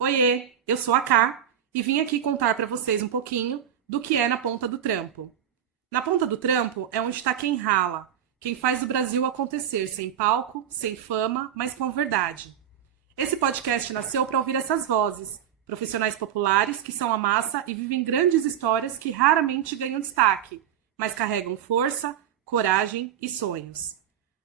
Oiê, eu sou a Ká e vim aqui contar para vocês um pouquinho do que é Na Ponta do Trampo. Na Ponta do Trampo é onde está quem rala, quem faz o Brasil acontecer sem palco, sem fama, mas com verdade. Esse podcast nasceu para ouvir essas vozes, profissionais populares que são a massa e vivem grandes histórias que raramente ganham destaque, mas carregam força, coragem e sonhos.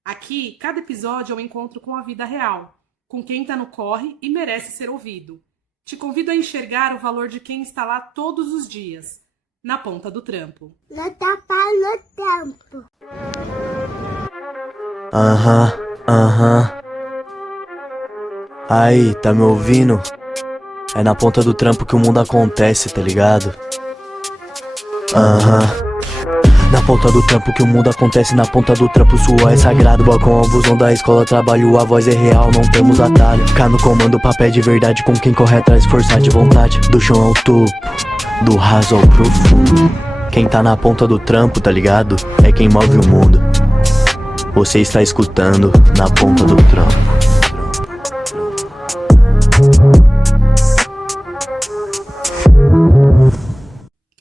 Aqui, cada episódio é um encontro com a vida real, com quem está no corre e merece ser ouvido. Te convido a enxergar o valor de quem está lá todos os dias, na ponta do trampo. No tapa no tempo. Aham. Aí, tá me ouvindo? É na ponta do trampo que o mundo acontece, tá ligado? Na ponta do trampo que o mundo acontece, na ponta do trampo suor é sagrado. Balcão ao busão da escola, trabalho, a voz é real, não temos atalho. Cá no comando, papel de verdade, com quem corre atrás, força de vontade. Do chão ao topo, do raso ao profundo. Quem tá na ponta do trampo, tá ligado? É quem move o mundo. Você está escutando Na Ponta do Trampo.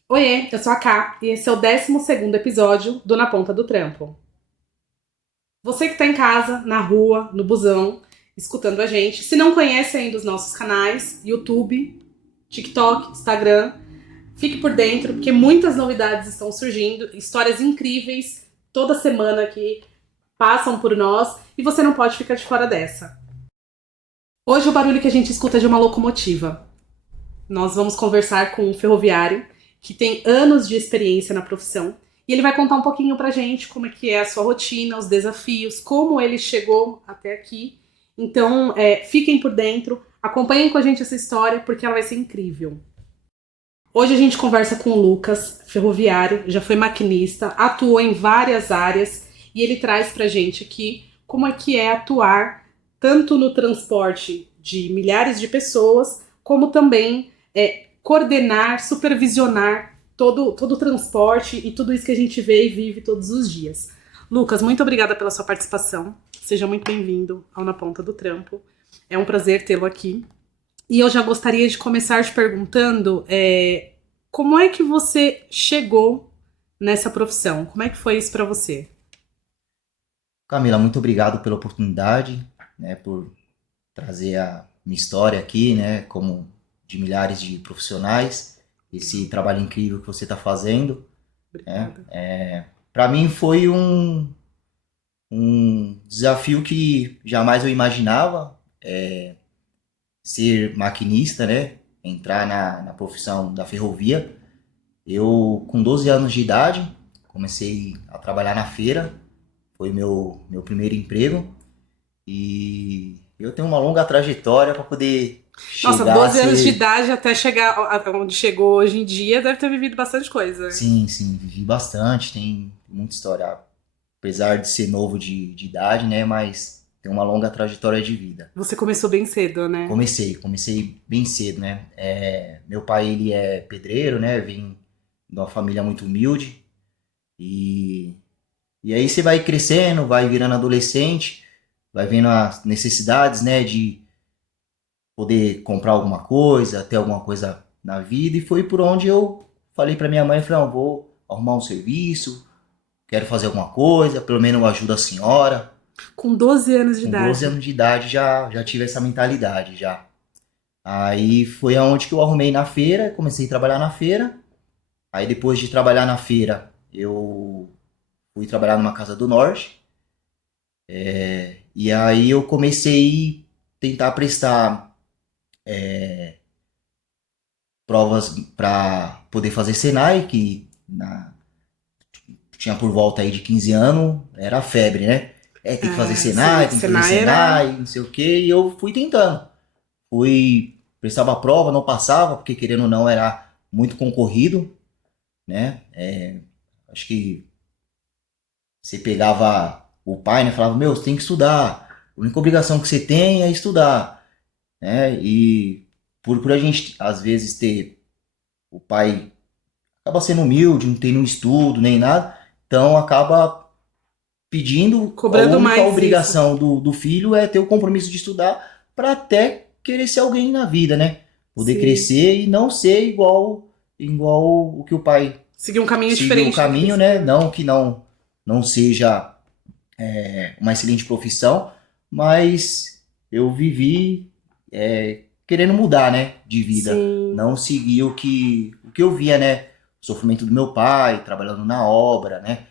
Oiê, eu sou a Ká e esse é o 12º episódio do Na Ponta do Trampo. Você que tá em casa, na rua, no busão, escutando a gente, se não conhece ainda os nossos canais, YouTube, TikTok, Instagram, fique por dentro, porque muitas novidades estão surgindo, histórias incríveis toda semana que passam por nós e você não pode ficar de fora dessa. Hoje o barulho que a gente escuta é de uma locomotiva. Nós vamos conversar com um ferroviário que tem anos de experiência na profissão e ele vai contar um pouquinho pra gente como é que é a sua rotina, os desafios, como ele chegou até aqui. Então, fiquem por dentro, acompanhem com a gente essa história porque ela vai ser incrível. Hoje a gente conversa com o Lucas, ferroviário, já foi maquinista, atuou em várias áreas e ele traz pra gente aqui como é que é atuar tanto no transporte de milhares de pessoas, como também coordenar, supervisionar todo o transporte e tudo isso que a gente vê e vive todos os dias. Lucas, muito obrigada pela sua participação. Seja muito bem-vindo ao Na Ponta do Trampo. É um prazer tê-lo aqui. E eu já gostaria de começar te perguntando como é que você chegou nessa profissão? Como é que foi isso para você? Camila, muito obrigado pela oportunidade, né, por trazer a minha história aqui, né, como de milhares de profissionais, esse trabalho incrível que você está fazendo. Obrigada. Para mim foi um desafio que jamais eu imaginava, ser maquinista, né, entrar na profissão da ferrovia. Eu, com 12 anos de idade, comecei a trabalhar na feira, foi meu primeiro emprego, e eu tenho uma longa trajetória para poder Nossa, chegar 12 a anos de ser... idade até chegar onde chegou hoje em dia, deve ter vivido bastante coisa. Sim, vivi bastante, tem muita história, apesar de ser novo de idade, né, mas tem uma longa trajetória de vida. Você começou bem cedo, né? Comecei bem cedo, né, meu pai, ele é pedreiro, né, vem de uma família muito humilde, e aí você vai crescendo, vai virando adolescente, vai vendo as necessidades, né, de poder comprar alguma coisa, ter alguma coisa na vida, e foi por onde eu falei pra minha mãe, falei, não, vou arrumar um serviço, quero fazer alguma coisa, pelo menos eu ajudo a senhora. Com 12 anos de Com idade. 12 anos de idade já tive essa mentalidade, já. Aí foi aonde que eu arrumei na feira, comecei a trabalhar na feira, aí depois de trabalhar na feira, eu fui trabalhar numa casa do norte, e aí eu comecei a tentar prestar provas para poder fazer Senai, que tinha por volta aí de 15 anos, era a febre, né? Tem que fazer Senai, tem que fazer Senai, não sei o que, e eu fui tentando. Prestava a prova, não passava, porque querendo ou não era muito concorrido, né? Acho que você pegava o pai, né? Falava, meu, você tem que estudar, a única obrigação que você tem é estudar, né? E por a gente, às vezes, o pai acaba sendo humilde, não tem nenhum estudo, nem nada, então acaba pedindo, Cobrando a única mais obrigação do filho é ter o compromisso de estudar para até querer ser alguém na vida, né? Poder Sim. crescer e não ser igual o que o pai Seguir um caminho seguiu diferente. o caminho, né? Não que não seja uma excelente profissão, mas eu vivi querendo mudar, né? De vida. Sim. Não seguir o que eu via, né? O sofrimento do meu pai, trabalhando na obra, né?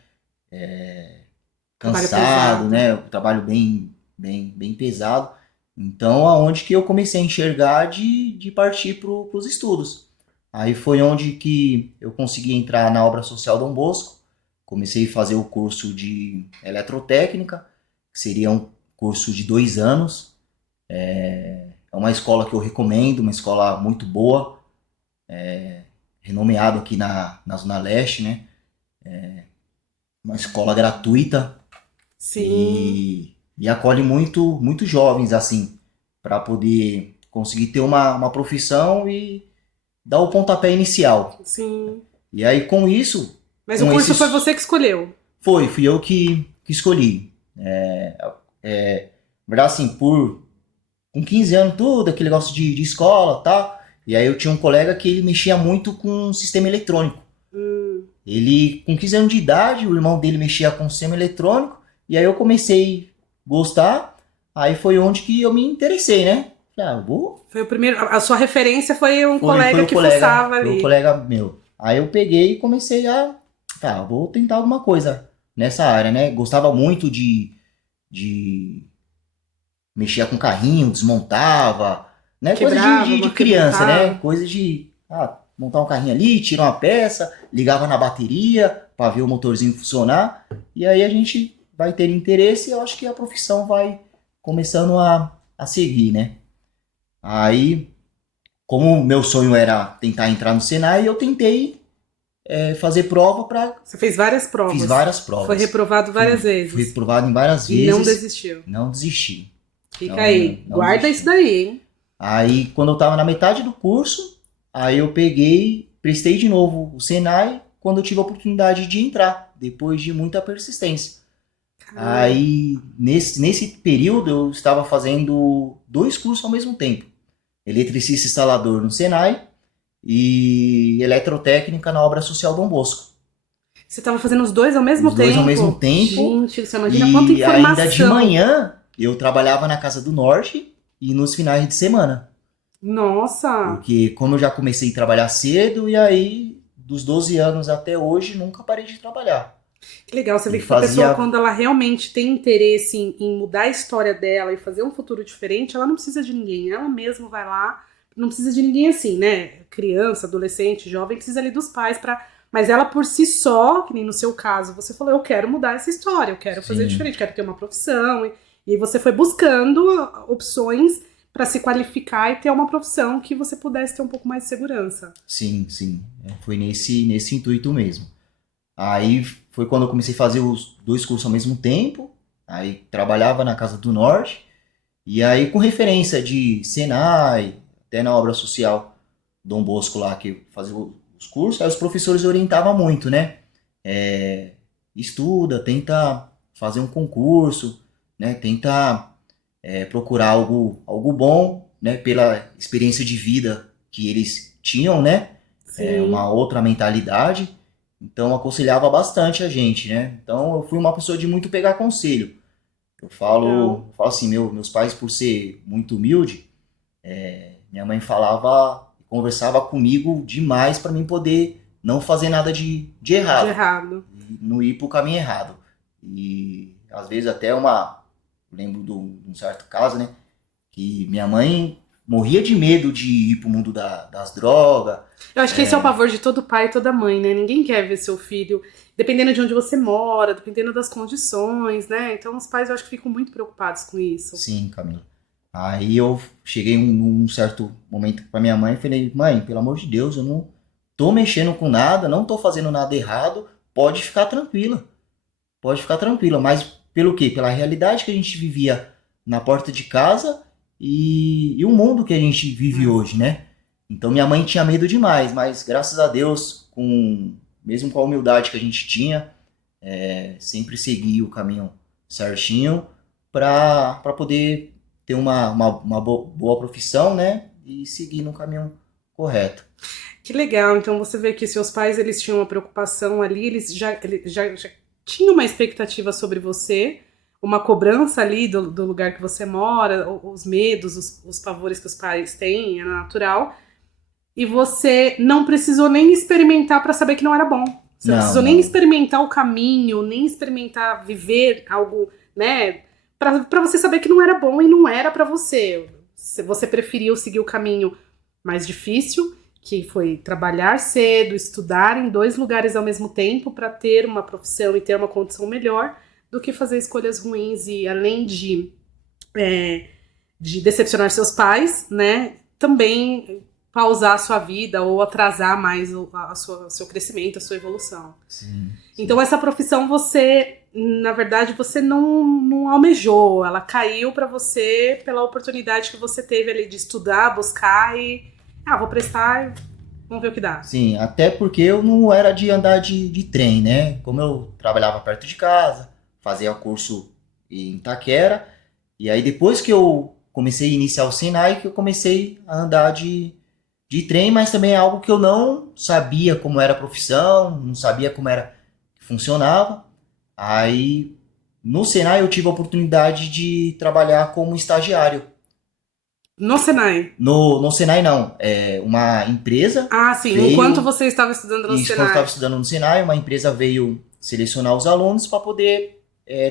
Trabalho Cansado, pesado. né? Um trabalho bem pesado. Então, aonde que eu comecei a enxergar de partir para os estudos. Aí foi onde que eu consegui entrar na obra social Dom Bosco. Comecei a fazer o curso de eletrotécnica, que seria um curso de 2 anos. É uma escola que eu recomendo, uma escola muito boa, renomeada aqui na Zona Leste, né? Uma escola gratuita. Sim. E acolhe muito jovens, assim, para poder conseguir ter uma profissão e dar o pontapé inicial. Sim. E aí, com isso... Mas com o curso esses- foi você que escolheu. fui eu que escolhi. Na verdade, assim, com 15 anos, tudo, aquele negócio de escola, tá? E aí eu tinha um colega que ele mexia muito com sistema eletrônico. Ele, com 15 anos de idade, o irmão dele mexia com sistema eletrônico, e aí eu comecei a gostar, aí foi onde que eu me interessei, né? Falei, vou... Foi o primeiro. A sua referência foi um Foi colega o que colega, fuçava foi ali. o colega meu. Aí eu peguei e comecei vou tentar alguma coisa nessa área, né? Gostava muito de mexer com carrinho, desmontava, né? Coisa Quebrava, de criança, né? arrebentava. Coisa de montar um carrinho ali, tirar uma peça, ligava na bateria para ver o motorzinho funcionar. E aí a gente vai ter interesse e eu acho que a profissão vai começando a seguir, né? Aí, como meu sonho era tentar entrar no Senai, eu tentei fazer prova para... Você fez várias provas. Fiz várias provas. Foi reprovado várias vezes. Fui reprovado em várias E vezes. não desistiu. Não desisti. Fica Não, aí. não Guarda desisti. isso daí, hein? Aí, quando eu tava na metade do curso, aí eu prestei de novo o Senai, quando eu tive a oportunidade de entrar, depois de muita persistência. Aí, nesse período, eu estava fazendo 2 cursos ao mesmo tempo. Eletricista instalador no Senai e eletrotécnica na obra social Dom Bosco. Você estava fazendo os dois ao mesmo Os tempo? dois ao mesmo tempo. Gente, você imagina quanta E informação. ainda de manhã, eu trabalhava na Casa do Norte e nos finais de semana. Nossa! Porque como eu já comecei a trabalhar cedo, e aí, dos 12 anos até hoje, nunca parei de trabalhar. Que legal, você vê E que a pessoa, fazia- quando ela realmente tem interesse em mudar a história dela e fazer um futuro diferente, ela não precisa de ninguém. Ela mesma vai lá, não precisa de ninguém assim, né? Criança, adolescente, jovem, precisa ali dos pais pra... Mas ela por si só, que nem no seu caso, você falou, eu quero mudar essa história, eu quero fazer Sim. diferente, quero ter uma profissão. E aí você foi buscando opções pra se qualificar e ter uma profissão que você pudesse ter um pouco mais de segurança. Sim. Foi nesse intuito mesmo. Aí foi quando eu comecei a fazer os 2 cursos ao mesmo tempo. Aí trabalhava na Casa do Norte. E aí com referência de Senai, até na obra social Dom Bosco lá, que eu fazia os cursos, aí os professores orientavam muito, né? Estuda, tenta fazer um concurso, né? Tenta procurar algo bom, né? Pela experiência de vida que eles tinham, né? Sim. Uma outra mentalidade. Então aconselhava bastante a gente, né? Então eu fui uma pessoa de muito pegar conselho. Eu falo assim, meus pais, por ser muito humilde, minha mãe conversava comigo demais para mim poder não fazer nada de errado. De errado. Não ir pro caminho errado. E às vezes até lembro de um certo caso, né? Que minha mãe morria de medo de ir pro mundo das drogas. Eu acho que esse é o pavor de todo pai e toda mãe, né? Ninguém quer ver seu filho, dependendo de onde você mora, dependendo das condições, né? Então os pais eu acho que ficam muito preocupados com isso. Sim, Camila. Aí eu cheguei num certo momento pra minha mãe e falei, mãe, pelo amor de Deus, eu não tô mexendo com nada, não tô fazendo nada errado, pode ficar tranquila. Pode ficar tranquila, mas pelo quê? Pela realidade que a gente vivia na porta de casa e o mundo que a gente vive hoje, né? Então minha mãe tinha medo demais, mas graças a Deus, mesmo com a humildade que a gente tinha, sempre segui o caminho certinho para poder ter uma boa profissão, né? E seguir no caminho correto. Que legal, então você vê que seus pais, eles tinham uma preocupação ali, eles já tinham uma expectativa sobre você, uma cobrança ali do lugar que você mora, os medos, os pavores que os pais têm, é natural, e você não precisou nem experimentar para saber que não era bom. Você não precisou nem experimentar o caminho, nem experimentar viver algo, né, para você saber que não era bom e não era para você. Você preferiu seguir o caminho mais difícil, que foi trabalhar cedo, estudar em 2 lugares ao mesmo tempo para ter uma profissão e ter uma condição melhor, do que fazer escolhas ruins e, além de decepcionar seus pais, né, também pausar a sua vida ou atrasar mais o seu crescimento, a sua evolução. Sim. Então essa profissão você, na verdade, você não almejou, ela caiu para você pela oportunidade que você teve ali de estudar, buscar e vou prestar, vamos ver o que dá. Sim, até porque eu não era de andar de trem, né? Como eu trabalhava perto de casa, fazia curso em Itaquera, e aí depois que eu comecei a iniciar o Senai, que eu comecei a andar de trem, mas também é algo que eu não sabia como era a profissão, não sabia como era que funcionava. Aí no Senai eu tive a oportunidade de trabalhar como estagiário. No Senai? No Senai não, é uma empresa. Ah, sim, enquanto você estava estudando no Senai. Enquanto eu estava estudando no Senai, uma empresa veio selecionar os alunos para poder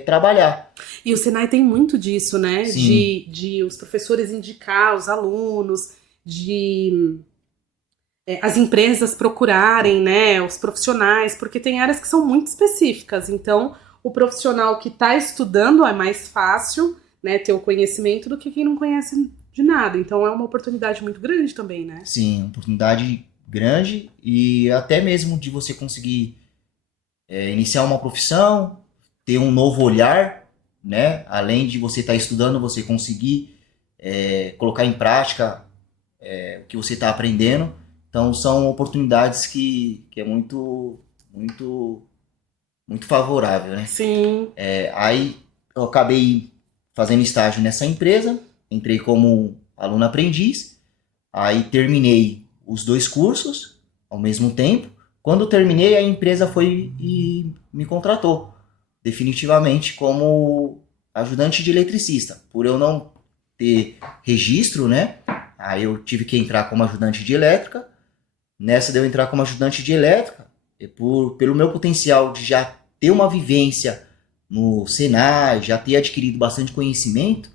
trabalhar. E o Senai tem muito disso, né? Sim. De os professores indicar os alunos, as empresas procurarem, né, os profissionais, porque tem áreas que são muito específicas. Então, o profissional que está estudando é mais fácil, né, ter o conhecimento do que quem não conhece de nada. Então, é uma oportunidade muito grande também, né? Sim, oportunidade grande e até mesmo de você conseguir iniciar uma profissão, ter um novo olhar, né? Além de você estar estudando, você conseguir colocar em prática o que você está aprendendo. Então, são oportunidades que é muito, muito, muito favorável, né? Sim. Aí, eu acabei fazendo estágio nessa empresa, entrei como aluno aprendiz, aí terminei os 2 cursos ao mesmo tempo. Quando terminei, a empresa foi e me contratou definitivamente como ajudante de eletricista. Por eu não ter registro, né? Aí eu tive que entrar como ajudante de elétrica. Nessa de eu entrar como ajudante de elétrica, pelo meu potencial de já ter uma vivência no Senai, já ter adquirido bastante conhecimento,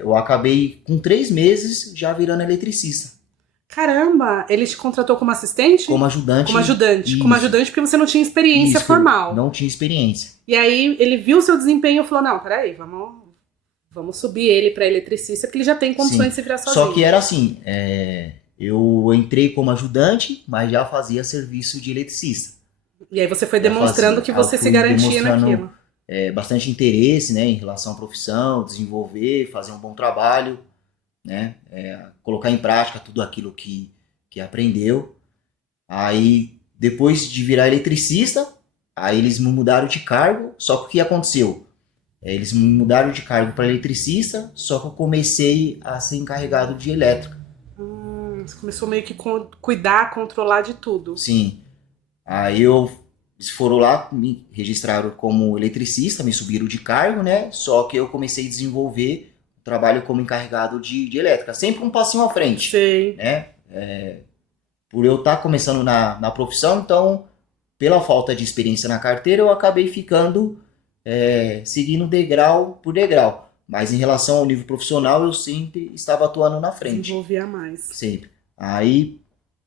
eu acabei com 3 meses já virando eletricista. Caramba, ele te contratou como assistente? Como ajudante. Como ajudante. Isso. Como ajudante porque você não tinha experiência Isso, formal. Não tinha experiência. E aí ele viu o seu desempenho e falou, não, peraí, vamos subir ele para eletricista, porque ele já tem condições de se virar sozinho. Só que era assim, eu entrei como ajudante, mas já fazia serviço de eletricista. E aí você foi demonstrando que você se garantia naquilo. Bastante interesse, né, em relação à profissão, desenvolver, fazer um bom trabalho, né, colocar em prática tudo aquilo que aprendeu. Aí, depois de virar eletricista, aí eles me mudaram de cargo, só que o que aconteceu? Eles me mudaram de cargo para eletricista, só que eu comecei a ser encarregado de elétrica. Você começou meio que cuidar, controlar de tudo. Sim. Aí eles foram lá, me registraram como eletricista, me subiram de cargo, né? Só que eu comecei a desenvolver o trabalho como encarregado de elétrica. Sempre um passinho à frente. Sei. Né? Por eu estar começando na profissão, então, pela falta de experiência na carteira, eu acabei ficando seguindo degrau por degrau. Mas em relação ao nível profissional, eu sempre estava atuando na frente. Desenvolvia mais. Sempre. Aí,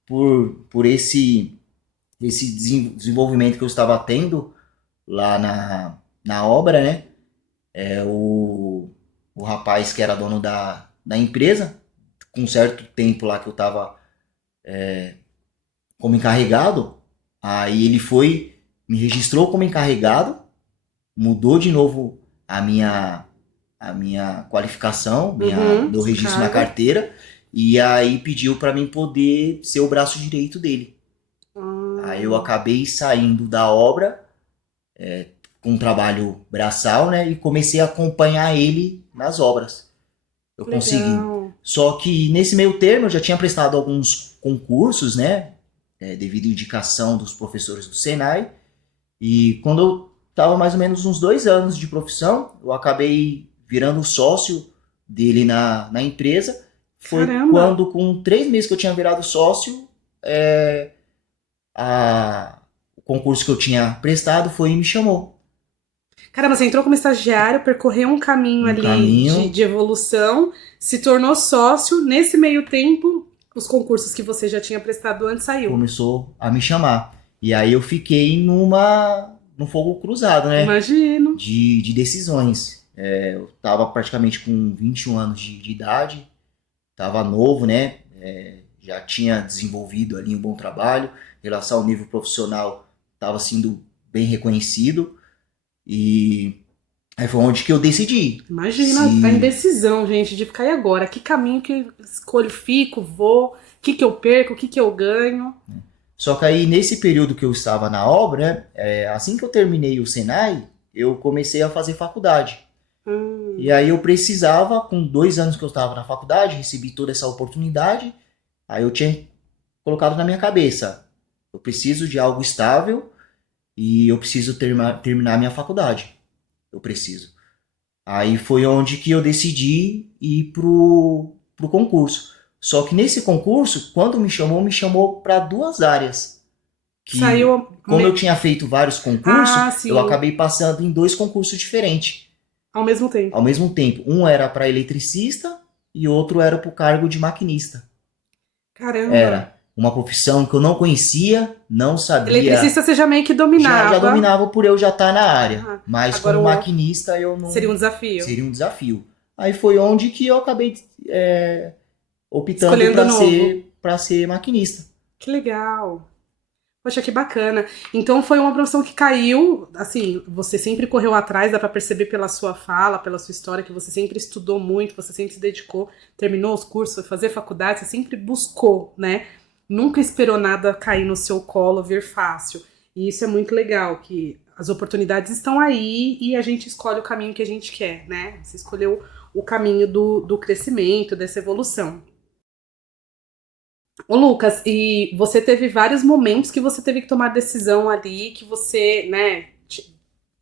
por esse desenvolvimento que eu estava tendo lá na obra, né? O rapaz que era dono da empresa, com um certo tempo lá que eu estava como encarregado, aí ele me registrou como encarregado, mudou de novo a minha qualificação, meu registro na carteira, e aí pediu para mim poder ser o braço direito dele. Aí eu acabei saindo da obra, com um trabalho braçal, né? E comecei a acompanhar ele nas obras. Eu consegui. Legal. Só que nesse meio termo eu já tinha prestado alguns concursos, né? Devido à indicação dos professores do Senai. E quando eu estava mais ou menos uns 2 anos de profissão, eu acabei virando sócio dele na empresa. Foi Caramba. quando, com 3 meses que eu tinha virado sócio, o concurso que eu tinha prestado foi e me chamou. Caramba, você entrou como estagiário, percorreu um caminho de evolução, se tornou sócio. Nesse meio tempo, os concursos que você já tinha prestado antes saiu. Começou a me chamar. E aí eu fiquei num fogo cruzado, né? Imagino. De decisões. Eu tava praticamente com 21 anos de idade, tava novo, né? Já tinha desenvolvido ali um bom trabalho, em relação ao nível profissional, estava sendo bem reconhecido. E aí foi onde que eu decidi. Imagina a indecisão, gente, de ficar e agora? Que caminho que eu escolho? Fico, vou? O que eu perco? O que eu ganho? Só que aí, nesse período que eu estava na obra, assim que eu terminei o Senai, eu comecei a fazer faculdade. E aí eu precisava, com 2 anos que eu estava na faculdade, recebi toda essa oportunidade, aí eu tinha colocado na minha cabeça, eu preciso de algo estável e eu preciso terminar a minha faculdade. Eu preciso. Aí foi onde que eu decidi ir pro concurso. Só que nesse concurso, quando me chamou para 2 áreas. Como eu tinha feito vários concursos, eu acabei passando em 2 concursos diferentes. Ao mesmo tempo? Ao mesmo tempo. Um era para eletricista e outro era para o cargo de maquinista. Caramba! Era uma profissão que eu não conhecia, não sabia. Eletricista você já meio que dominava. Já dominava por eu já estar na área. Mas como maquinista eu não... Seria um desafio. Seria um desafio. Aí foi onde que eu acabei optando para ser maquinista. Que legal. Poxa, que bacana. Então foi uma profissão que caiu, assim, você sempre correu atrás, dá pra perceber pela sua fala, pela sua história, que você sempre estudou muito, você sempre se dedicou, terminou os cursos, foi fazer faculdade, você sempre buscou, né? Nunca esperou nada cair no seu colo, vir fácil. E isso é muito legal, que as oportunidades estão aí e a gente escolhe o caminho que a gente quer, né? Você escolheu o caminho do crescimento, dessa evolução. Ô Lucas, e você teve vários momentos que você teve que tomar decisão ali, que você, né,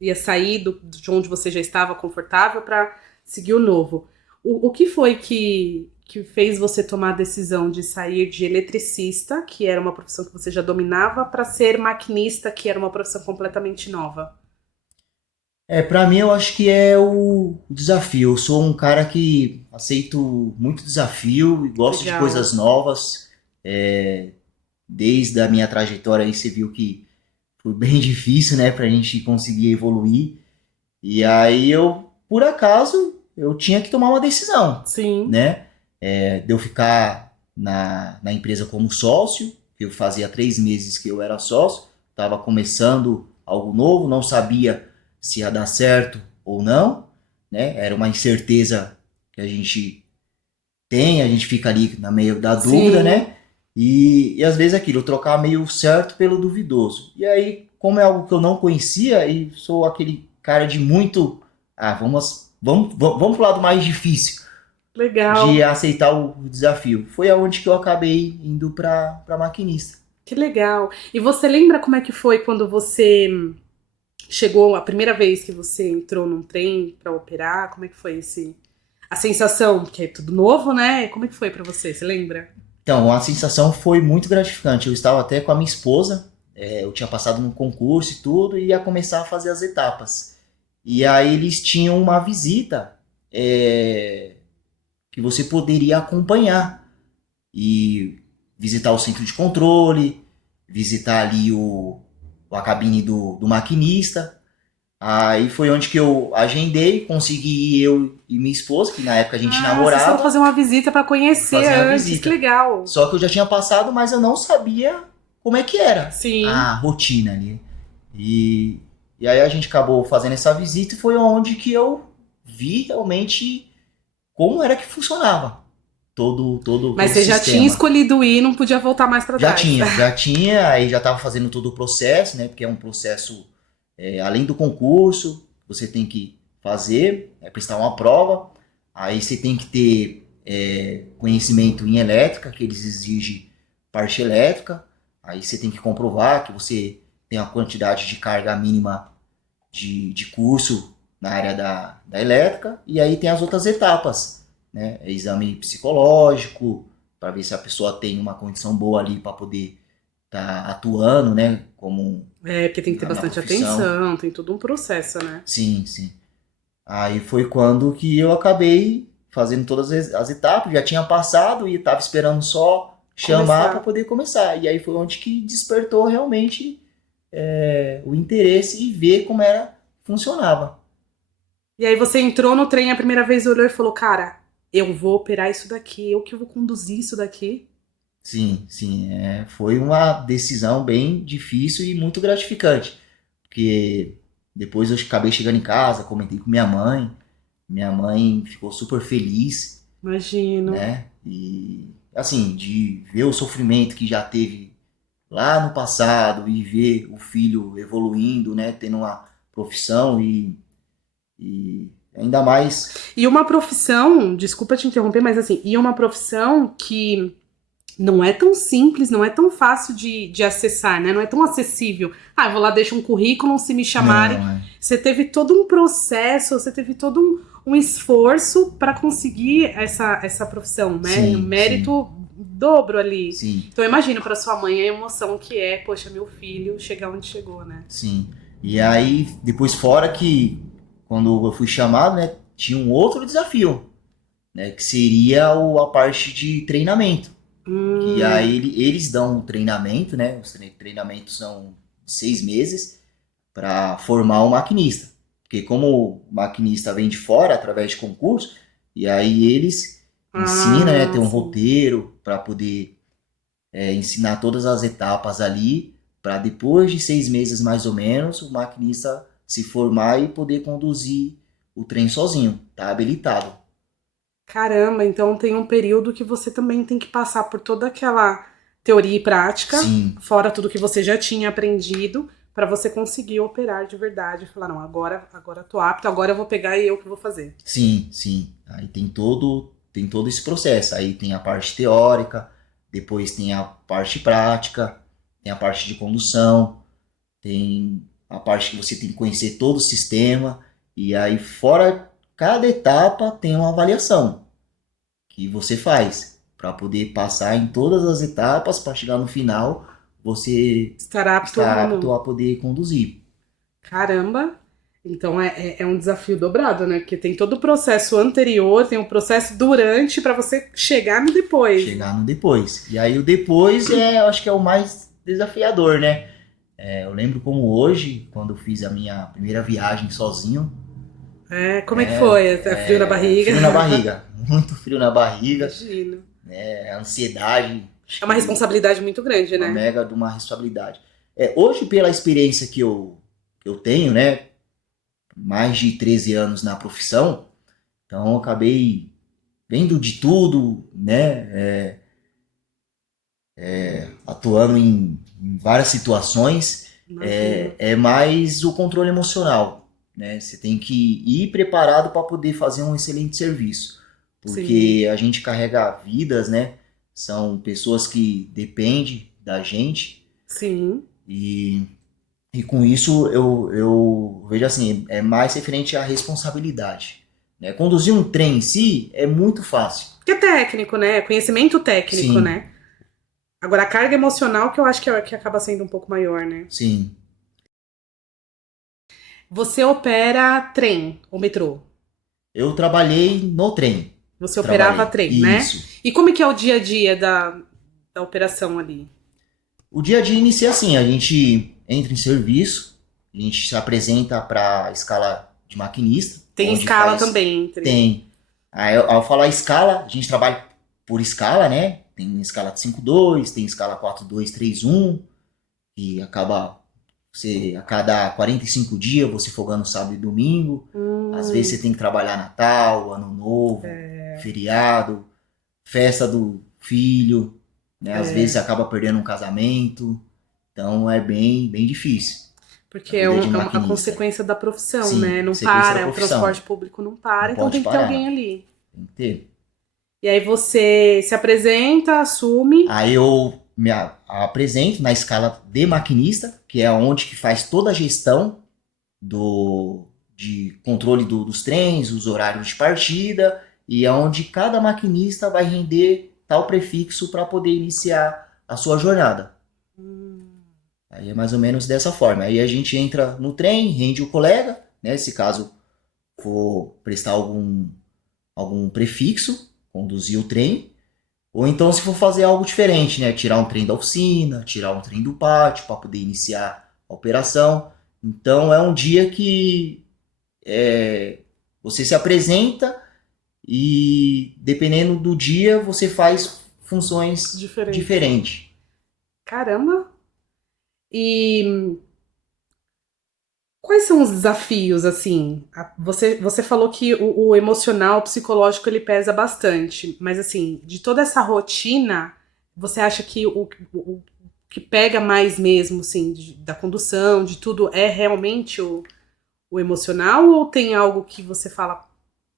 ia sair de onde você já estava confortável para seguir o novo. O que foi que fez você tomar a decisão de sair de eletricista, que era uma profissão que você já dominava, para ser maquinista, que era uma profissão completamente nova? Pra mim eu acho que é o desafio. Eu sou um cara que aceito muito desafio e gosto de coisas novas. Desde a minha trajetória aí você viu que foi bem difícil, né, pra gente conseguir evoluir. E aí por acaso, eu tinha que tomar uma decisão. Sim. Né? De eu ficar na empresa como sócio, que eu fazia 3 meses que eu era sócio, estava começando algo novo, não sabia se ia dar certo ou não, né? Era uma incerteza que a gente tem, a gente fica ali no meio da dúvida, Sim. né? E às vezes eu trocar meio certo pelo duvidoso. E aí, como é algo que eu não conhecia, e sou aquele cara de muito... vamos pro lado mais difícil. Legal. De aceitar o desafio. Foi aonde que eu acabei indo pra maquinista. Que legal. E você lembra como é que foi quando você chegou, a primeira vez que você entrou num trem pra operar? Como é que foi a sensação? Porque é tudo novo, né? Como é que foi pra você? Você lembra? Então, a sensação foi muito gratificante. Eu estava até com a minha esposa, eu tinha passado num concurso e tudo, e ia começar a fazer as etapas. E aí eles tinham uma visita que você poderia acompanhar e visitar o centro de controle, visitar ali a cabine do maquinista. Aí foi onde que eu agendei, consegui ir eu e minha esposa, que na época a gente namorava. Vocês fazer uma visita pra conhecer antes, que legal. Só que eu já tinha passado, mas eu não sabia como é que era. Sim. A rotina ali. E aí a gente acabou fazendo essa visita e foi onde que eu vi realmente como era que funcionava todo Mas você já tinha escolhido ir, não podia voltar mais pra trás. Já tinha, aí já tava fazendo todo o processo, né, porque é um processo além do concurso, você tem que fazer, prestar uma prova, aí você tem que ter conhecimento em elétrica, que eles exigem parte elétrica, aí você tem que comprovar que você tem a quantidade de carga mínima de curso na área da elétrica, e aí tem as outras etapas, né? Exame psicológico, para ver se a pessoa tem uma condição boa ali para poder estar atuando, né? Como porque tem que ter na bastante profissão. atenção, tem todo um processo, né? Sim, sim. Aí foi quando que eu acabei fazendo todas as etapas, já tinha passado e estava esperando só chamar para poder começar. E aí foi onde que despertou realmente o interesse e ver como funcionava. E aí você entrou no trem a primeira vez, olhou e falou, cara, eu vou operar isso daqui, eu que vou conduzir isso daqui. Sim, sim. Foi uma decisão bem difícil e muito gratificante. Porque depois eu acabei chegando em casa, comentei com minha mãe. Minha mãe ficou super feliz, Imagino. né? E assim, de ver o sofrimento que já teve lá no passado e ver o filho evoluindo, né? Tendo uma profissão e ainda mais. E uma profissão, desculpa te interromper, mas assim, e uma profissão que não é tão simples, não é tão fácil de acessar, né? Não é tão acessível. Ah, eu vou lá, deixo um currículo, se me chamarem. Não, Você teve todo um processo, você teve todo um esforço para conseguir essa profissão, né? Sim, um mérito dobro ali. Sim. Então eu imagino para sua mãe a emoção que é, poxa, meu filho chegar onde chegou, né? Sim. E aí, depois fora que, quando eu fui chamado, né, tinha um outro desafio, né, que seria a parte de treinamento. E aí eles dão um treinamento, né, os treinamentos são 6 meses para formar o maquinista. Porque como o maquinista vem de fora, através de concurso, e aí eles ensinam, né, tem um roteiro para poder ensinar todas as etapas ali, para depois de 6 meses mais ou menos, o maquinista se formar e poder conduzir o trem sozinho, tá habilitado. Caramba, então tem um período que você também tem que passar por toda aquela teoria e prática, Sim. fora tudo que você já tinha aprendido, para você conseguir operar de verdade. Falar, não, agora tô apto, agora eu vou pegar e eu que vou fazer. Sim, sim. Aí tem todo esse processo. Aí tem a parte teórica, depois tem a parte prática, tem a parte de condução, tem a parte que você tem que conhecer todo o sistema, e aí fora cada etapa tem uma avaliação que você faz para poder passar em todas as etapas para chegar no final você estar apto a poder conduzir. Caramba! Então é um desafio dobrado, né? Porque tem todo o processo anterior, tem o processo durante para você chegar no depois. Chegar no depois. E aí o depois eu acho que é o mais desafiador, né? Eu lembro como hoje, quando eu fiz a minha primeira viagem sozinho. Como é que foi? Frio na barriga? Frio na barriga. Muito frio na barriga. Imagino. Ansiedade. É uma responsabilidade muito grande, né? Uma mega de uma responsabilidade. Hoje, pela experiência que eu tenho, né? Mais de 13 anos na profissão. Então, eu acabei vendo de tudo, né? Atuando em várias situações. É mais o controle emocional. Né? Você tem que ir preparado para poder fazer um excelente serviço, porque Sim. A gente carrega vidas, né? São pessoas que dependem da gente. Sim. E com isso eu vejo assim, é mais referente à responsabilidade. Né? Conduzir um trem em si é muito fácil. Porque é técnico, né? Conhecimento técnico, Sim. né? Agora a carga emocional que eu acho que acaba sendo um pouco maior, né? Sim. Você opera trem ou metrô? Eu trabalhei no trem. Você operava trem, né? Isso. E como é que é o dia a dia da operação ali? O dia a dia inicia assim, a gente entra em serviço, a gente se apresenta para a escala de maquinista. Tem escala também? Tem. Aí, ao falar escala, a gente trabalha por escala, né? Tem escala de 5-2, tem escala 4-2-3-1, e acaba... Você, a cada 45 dias, você folgando sábado e domingo. Às vezes você tem que trabalhar Natal, Ano Novo, feriado, festa do filho. Né? Às vezes você acaba perdendo um casamento. Então é bem, bem difícil. Porque a é, vida de é uma maquinista. consequência da profissão, Sim, né? Não consequência da para, o profissão. transporte público não para, Não então pode tem que ter parar. alguém ali. Tem que ter. E aí você se apresenta, assume. Aí eu me apresento na escala de maquinista, que é onde que faz toda a gestão de controle dos trens, os horários de partida, e é onde cada maquinista vai render tal prefixo para poder iniciar a sua jornada. Aí é mais ou menos dessa forma. Aí a gente entra no trem, rende o colega, né? Se caso for prestar algum prefixo, conduzir o trem, ou então se for fazer algo diferente, né? Tirar um trem da oficina, tirar um trem do pátio para poder iniciar a operação. Então é um dia que você se apresenta e dependendo do dia você faz funções diferentes. Caramba! E quais são os desafios, assim? Você falou que o emocional, o psicológico, ele pesa bastante. Mas, assim, de toda essa rotina, você acha que o que pega mais mesmo, assim, da condução, de tudo, é realmente o emocional? Ou tem algo que você fala,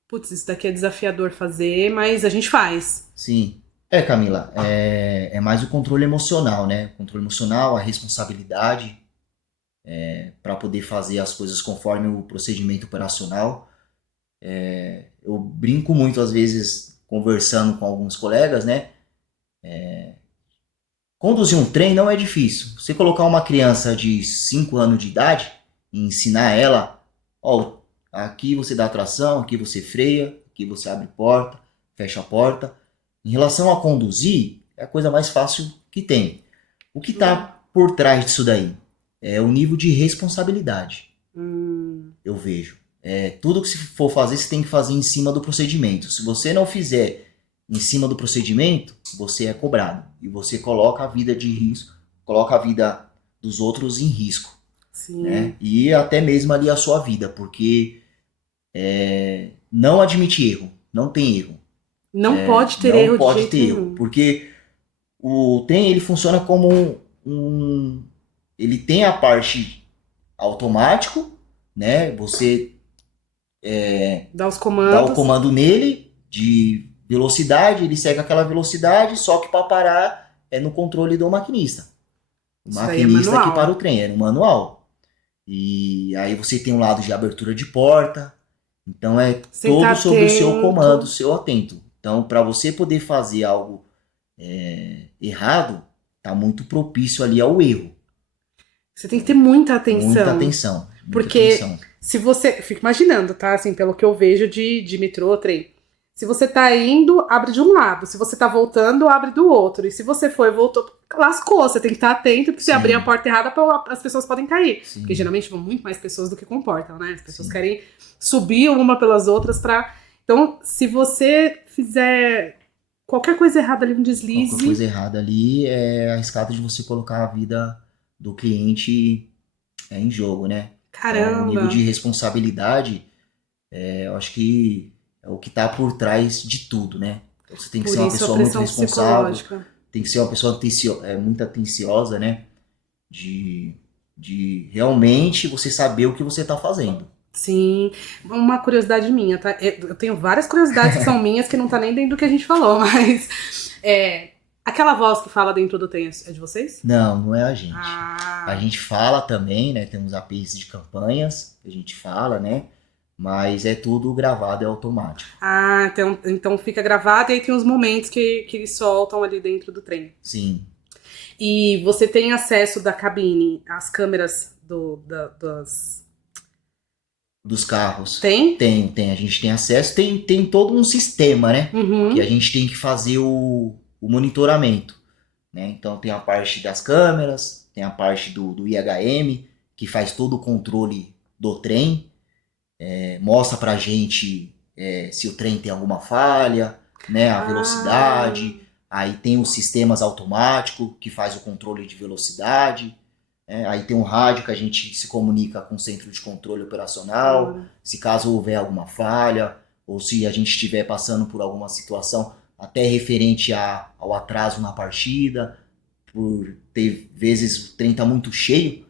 putz, isso daqui é desafiador fazer, mas a gente faz? Sim. Camila, é mais o controle emocional, né? O controle emocional, a responsabilidade para poder fazer as coisas conforme o procedimento operacional. Eu brinco muito, às vezes, conversando com alguns colegas, né? Conduzir um trem não é difícil. Você colocar uma criança de 5 anos de idade e ensinar ela, ó, aqui você dá tração, aqui você freia, aqui você abre porta, fecha a porta. Em relação a conduzir, é a coisa mais fácil que tem. O que está por trás disso daí? É o nível de responsabilidade. Eu vejo. Tudo que se for fazer, você tem que fazer em cima do procedimento. Se você não fizer em cima do procedimento, você é cobrado. E você coloca a vida de risco, coloca a vida dos outros em risco. Sim. Né? E até mesmo ali a sua vida, porque não admite erro, não tem erro. Não pode ter não erro pode de jeito ter erro, nenhum. porque o trem ele funciona como ele tem a parte automático, né? Você Dá os dá comandos. o comando nele de velocidade, ele segue aquela velocidade, só que para parar é no controle do maquinista. O Isso daí é maquinista manual. que para o trem, é no manual. E aí você tem um lado de abertura de porta, então Você todo tá sobre o seu atento. comando, seu atento. Então, para você poder fazer algo errado, tá muito propício ali ao erro. Você tem que ter muita atenção. Muita atenção. Muita Porque atenção. se você... Fico imaginando, tá? Assim, pelo que eu vejo de metrô, trem. Se você tá indo, abre de um lado. Se você tá voltando, abre do outro. E se você foi e voltou, lascou. Você tem que estar atento, porque se Sim. abrir a porta errada, as pessoas podem cair. Sim. Porque geralmente vão muito mais pessoas do que comportam, né? As pessoas Sim. querem subir uma pelas outras pra... Então, se você fizer qualquer coisa errada ali, um deslize... Qualquer coisa errada ali é arriscado de você colocar a vida do cliente em jogo, né? Caramba! Então, o nível de responsabilidade, eu acho que é o que tá por trás de tudo, né? Então, você tem que Por ser uma isso a pessoa muito pressão responsável, psicológica. tem que ser uma pessoa muito atenciosa, né? De realmente você saber o que você tá fazendo. Sim, uma curiosidade minha, tá? Eu tenho várias curiosidades que são minhas que não tá nem dentro do que a gente falou, mas aquela voz que fala dentro do trem é de vocês? Não é a gente. Ah, A gente fala também, né? Temos APIs de campanhas, a gente fala, né? Mas é tudo gravado, é automático. então fica gravado e aí tem os momentos que eles soltam ali dentro do trem. Sim. E você tem acesso da cabine às câmeras Dos carros. Tem? Tem. A gente tem acesso, tem todo um sistema, né? Uhum. Que a gente tem que fazer o monitoramento, né? Então tem a parte das câmeras, tem a parte do IHM, que faz todo o controle do trem, mostra pra gente se o trem tem alguma falha, né? A velocidade. Aí tem os sistemas automáticos, que faz o controle de velocidade. Aí tem um rádio que a gente se comunica com o centro de controle operacional, se caso houver alguma falha, ou se a gente estiver passando por alguma situação até referente ao atraso na partida, por ter vezes o trem tá muito cheio.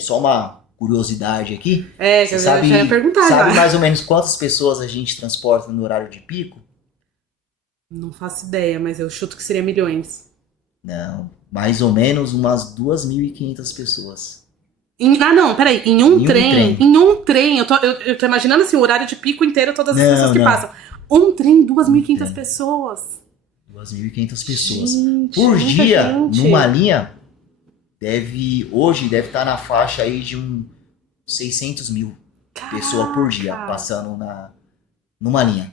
Só uma curiosidade aqui. Que eu já ia perguntar. Sabe mais ou menos quantas pessoas a gente transporta no horário de pico? Não faço ideia, mas eu chuto que seria milhões. Não, mais ou menos umas 2.500 pessoas. Não, peraí, em um trem, eu tô imaginando assim, o horário de pico inteiro, todas as pessoas que passam. Um trem, 2.500 pessoas. 2.500 pessoas. Gente, por dia, gente. numa linha, hoje deve estar na faixa aí de 600 mil pessoas por dia passando numa linha.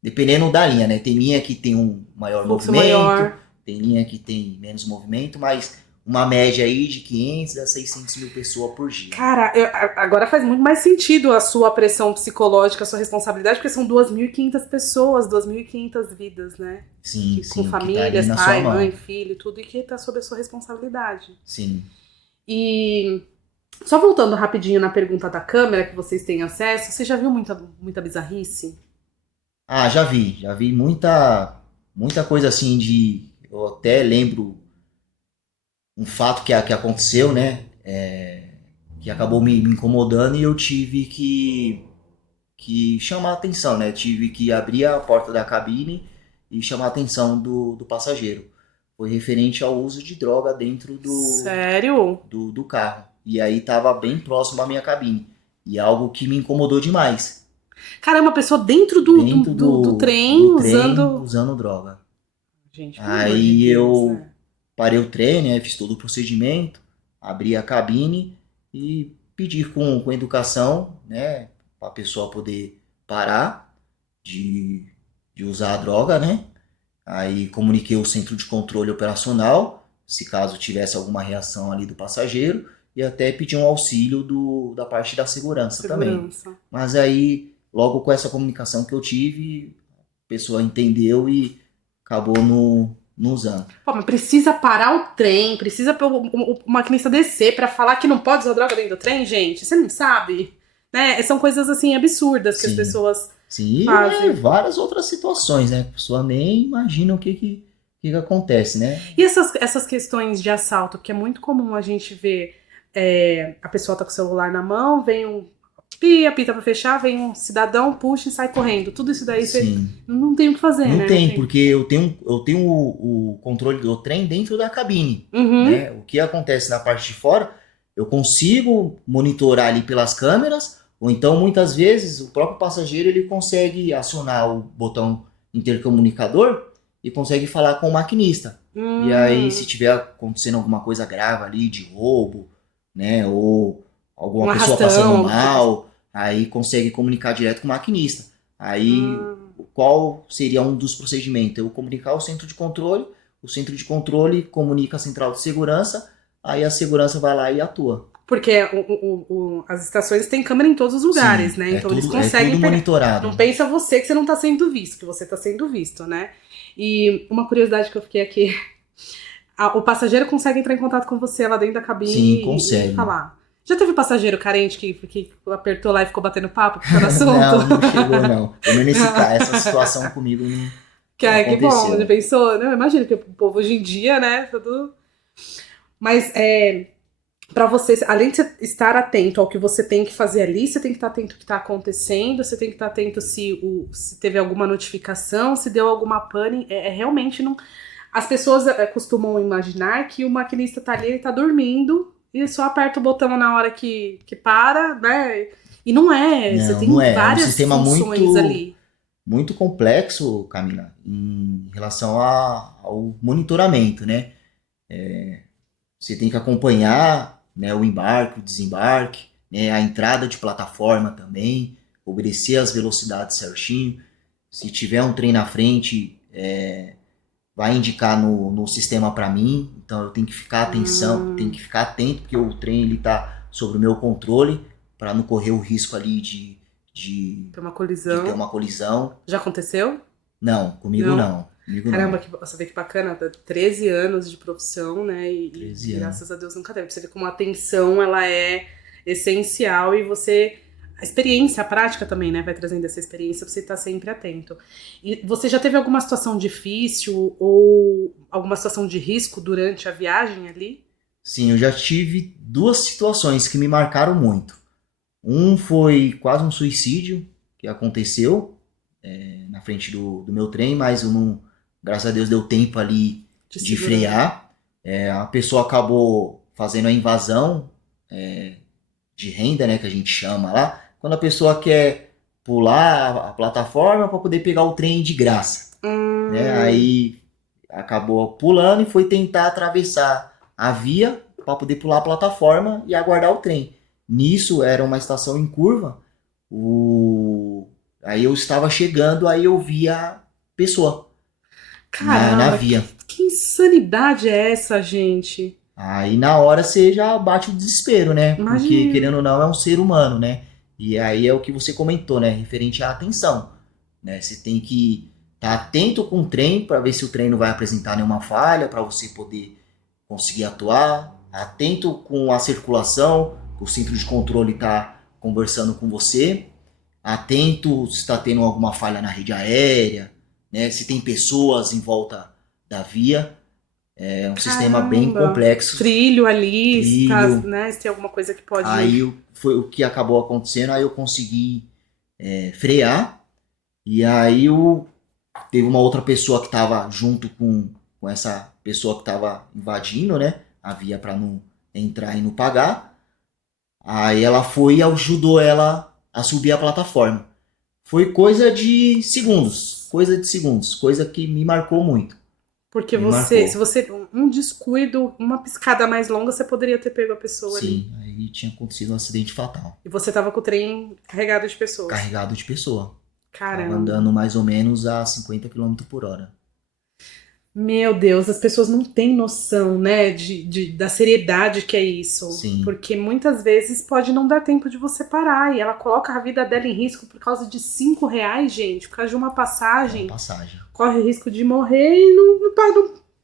Dependendo da linha, né? Tem linha que tem um maior movimento, tem linha que tem menos movimento, mas uma média aí de 500 a 600 mil pessoas por dia. Cara, agora faz muito mais sentido a sua pressão psicológica, a sua responsabilidade, porque são 2.500 pessoas, 2.500 vidas, né? Sim, com famílias, tá pai, mãe, filho, tudo, e que tá sob a sua responsabilidade. Sim. E só voltando rapidinho na pergunta da câmera que vocês têm acesso, você já viu muita bizarrice? Ah, já vi muita coisa assim eu até lembro um fato que aconteceu, né, que acabou me incomodando e eu tive que chamar a atenção, né, tive que abrir a porta da cabine e chamar a atenção do passageiro. Foi referente ao uso de droga dentro Sério? do carro. E aí tava bem próximo à minha cabine. E algo que me incomodou demais. Cara, é uma pessoa dentro do trem usando droga. Gente, aí Deus, eu né? parei o trem, né? Fiz todo o procedimento, abri a cabine e pedi com educação, né? Para a pessoa poder parar de usar a droga, né? Aí comuniquei o centro de controle operacional, se caso tivesse alguma reação ali do passageiro, e até pedi um auxílio da parte da segurança também. Mas aí, logo com essa comunicação que eu tive, a pessoa entendeu e acabou não usando. Pô, mas precisa parar o trem, precisa o maquinista descer pra falar que não pode usar droga dentro do trem, gente? Você não sabe? Né? São coisas assim absurdas que as pessoas fazem. E várias outras situações, né? A pessoa nem imagina o que acontece, né? E essas questões de assalto, porque é muito comum a gente ver a pessoa tá com o celular na mão, vem apita pra fechar, vem um cidadão, puxa e sai correndo. Tudo isso daí você não tem o que fazer, né? Não tem, porque eu tenho o controle do trem dentro da cabine. Né? O que acontece na parte de fora, eu consigo monitorar ali pelas câmeras, ou então muitas vezes o próprio passageiro ele consegue acionar o botão intercomunicador e consegue falar com o maquinista. E aí, se tiver acontecendo alguma coisa grave ali de roubo, né, ou alguma pessoa passando mal, aí consegue comunicar direto com o maquinista. Aí, qual seria um dos procedimentos? Eu comunicar ao centro de controle, o centro de controle comunica a central de segurança, aí a segurança vai lá e atua. Porque as estações têm câmera em todos os lugares, né? Então eles conseguem tudo monitorado. Não pensa você que você não tá sendo visto, que você tá sendo visto, né? E uma curiosidade que eu fiquei aqui, o passageiro consegue entrar em contato com você lá dentro da cabine e falar. Já teve passageiro carente que apertou lá e ficou batendo papo por causa do assunto? Não chegou não. Pelo menos essa situação comigo não que bom, ele pensou, né? Imagina que o povo hoje em dia, né? Tudo... Mas pra você, além de você estar atento ao que você tem que fazer ali, você tem que estar atento ao que está acontecendo, você tem que estar atento se teve alguma notificação, se deu alguma pane. Realmente não. As pessoas costumam imaginar que o maquinista tá ali, ele tá dormindo e só aperta o botão na hora que para, né? E não é. Você tem várias funções ali. Muito complexo, Camila, em relação ao monitoramento, né? Você tem que acompanhar, né, o embarque, o desembarque, né, a entrada de plataforma também, obedecer as velocidades certinho. Se tiver um trem na frente, vai indicar no sistema para mim, então eu tenho que ficar tenho que ficar atento, porque o trem ele tá sob o meu controle, para não correr o risco ali de ter uma colisão. Já aconteceu? Não, comigo não. Caramba, você vê que bacana, 13 anos de profissão, né? E graças a Deus nunca teve. Você vê como a atenção ela é essencial e a experiência, a prática também, né? Vai trazendo essa experiência pra você estar sempre atento. E você já teve alguma situação difícil ou alguma situação de risco durante a viagem ali? Sim, eu já tive 2 situações que me marcaram muito. Um foi quase um suicídio que aconteceu na frente do meu trem, mas eu não, graças a Deus deu tempo ali de frear. A pessoa acabou fazendo a invasão de renda, né, que a gente chama lá, quando a pessoa quer pular a plataforma para poder pegar o trem de graça. Né? Aí acabou pulando e foi tentar atravessar a via para poder pular a plataforma e aguardar o trem. Nisso era uma estação em curva. Aí eu estava chegando, aí eu vi a pessoa na via. Que insanidade é essa, gente? Aí na hora você já bate o desespero, né? Imagina. Porque querendo ou não é um ser humano, né? E aí é o que você comentou, né? Referente à atenção, né? Você tem que estar atento com o trem para ver se o trem não vai apresentar nenhuma falha, para você poder conseguir atuar. Atento com a circulação, o centro de controle está conversando com você. Atento se está tendo alguma falha na rede aérea, né? Se tem pessoas em volta da via. É um sistema bem complexo. Trilho ali, né? Se tem alguma coisa que pode... Aí foi o que acabou acontecendo, aí eu consegui frear. E aí teve uma outra pessoa que estava junto com essa pessoa que estava invadindo, né? A via para não entrar e não pagar. Aí ela foi e ajudou ela a subir a plataforma. Foi coisa de segundos, coisa que me marcou muito. Porque se você, um descuido, uma piscada mais longa, você poderia ter pego a pessoa ali. Sim, aí tinha acontecido um acidente fatal. E você tava com o trem carregado de pessoas. Carregado de pessoa. Caramba. Tava andando mais ou menos a 50 km por hora. Meu Deus, as pessoas não têm noção, né, da seriedade que é isso. Sim. Porque muitas vezes pode não dar tempo de você parar. E ela coloca a vida dela em risco por causa de R$5, gente. Por causa de uma passagem. Corre o risco de morrer e não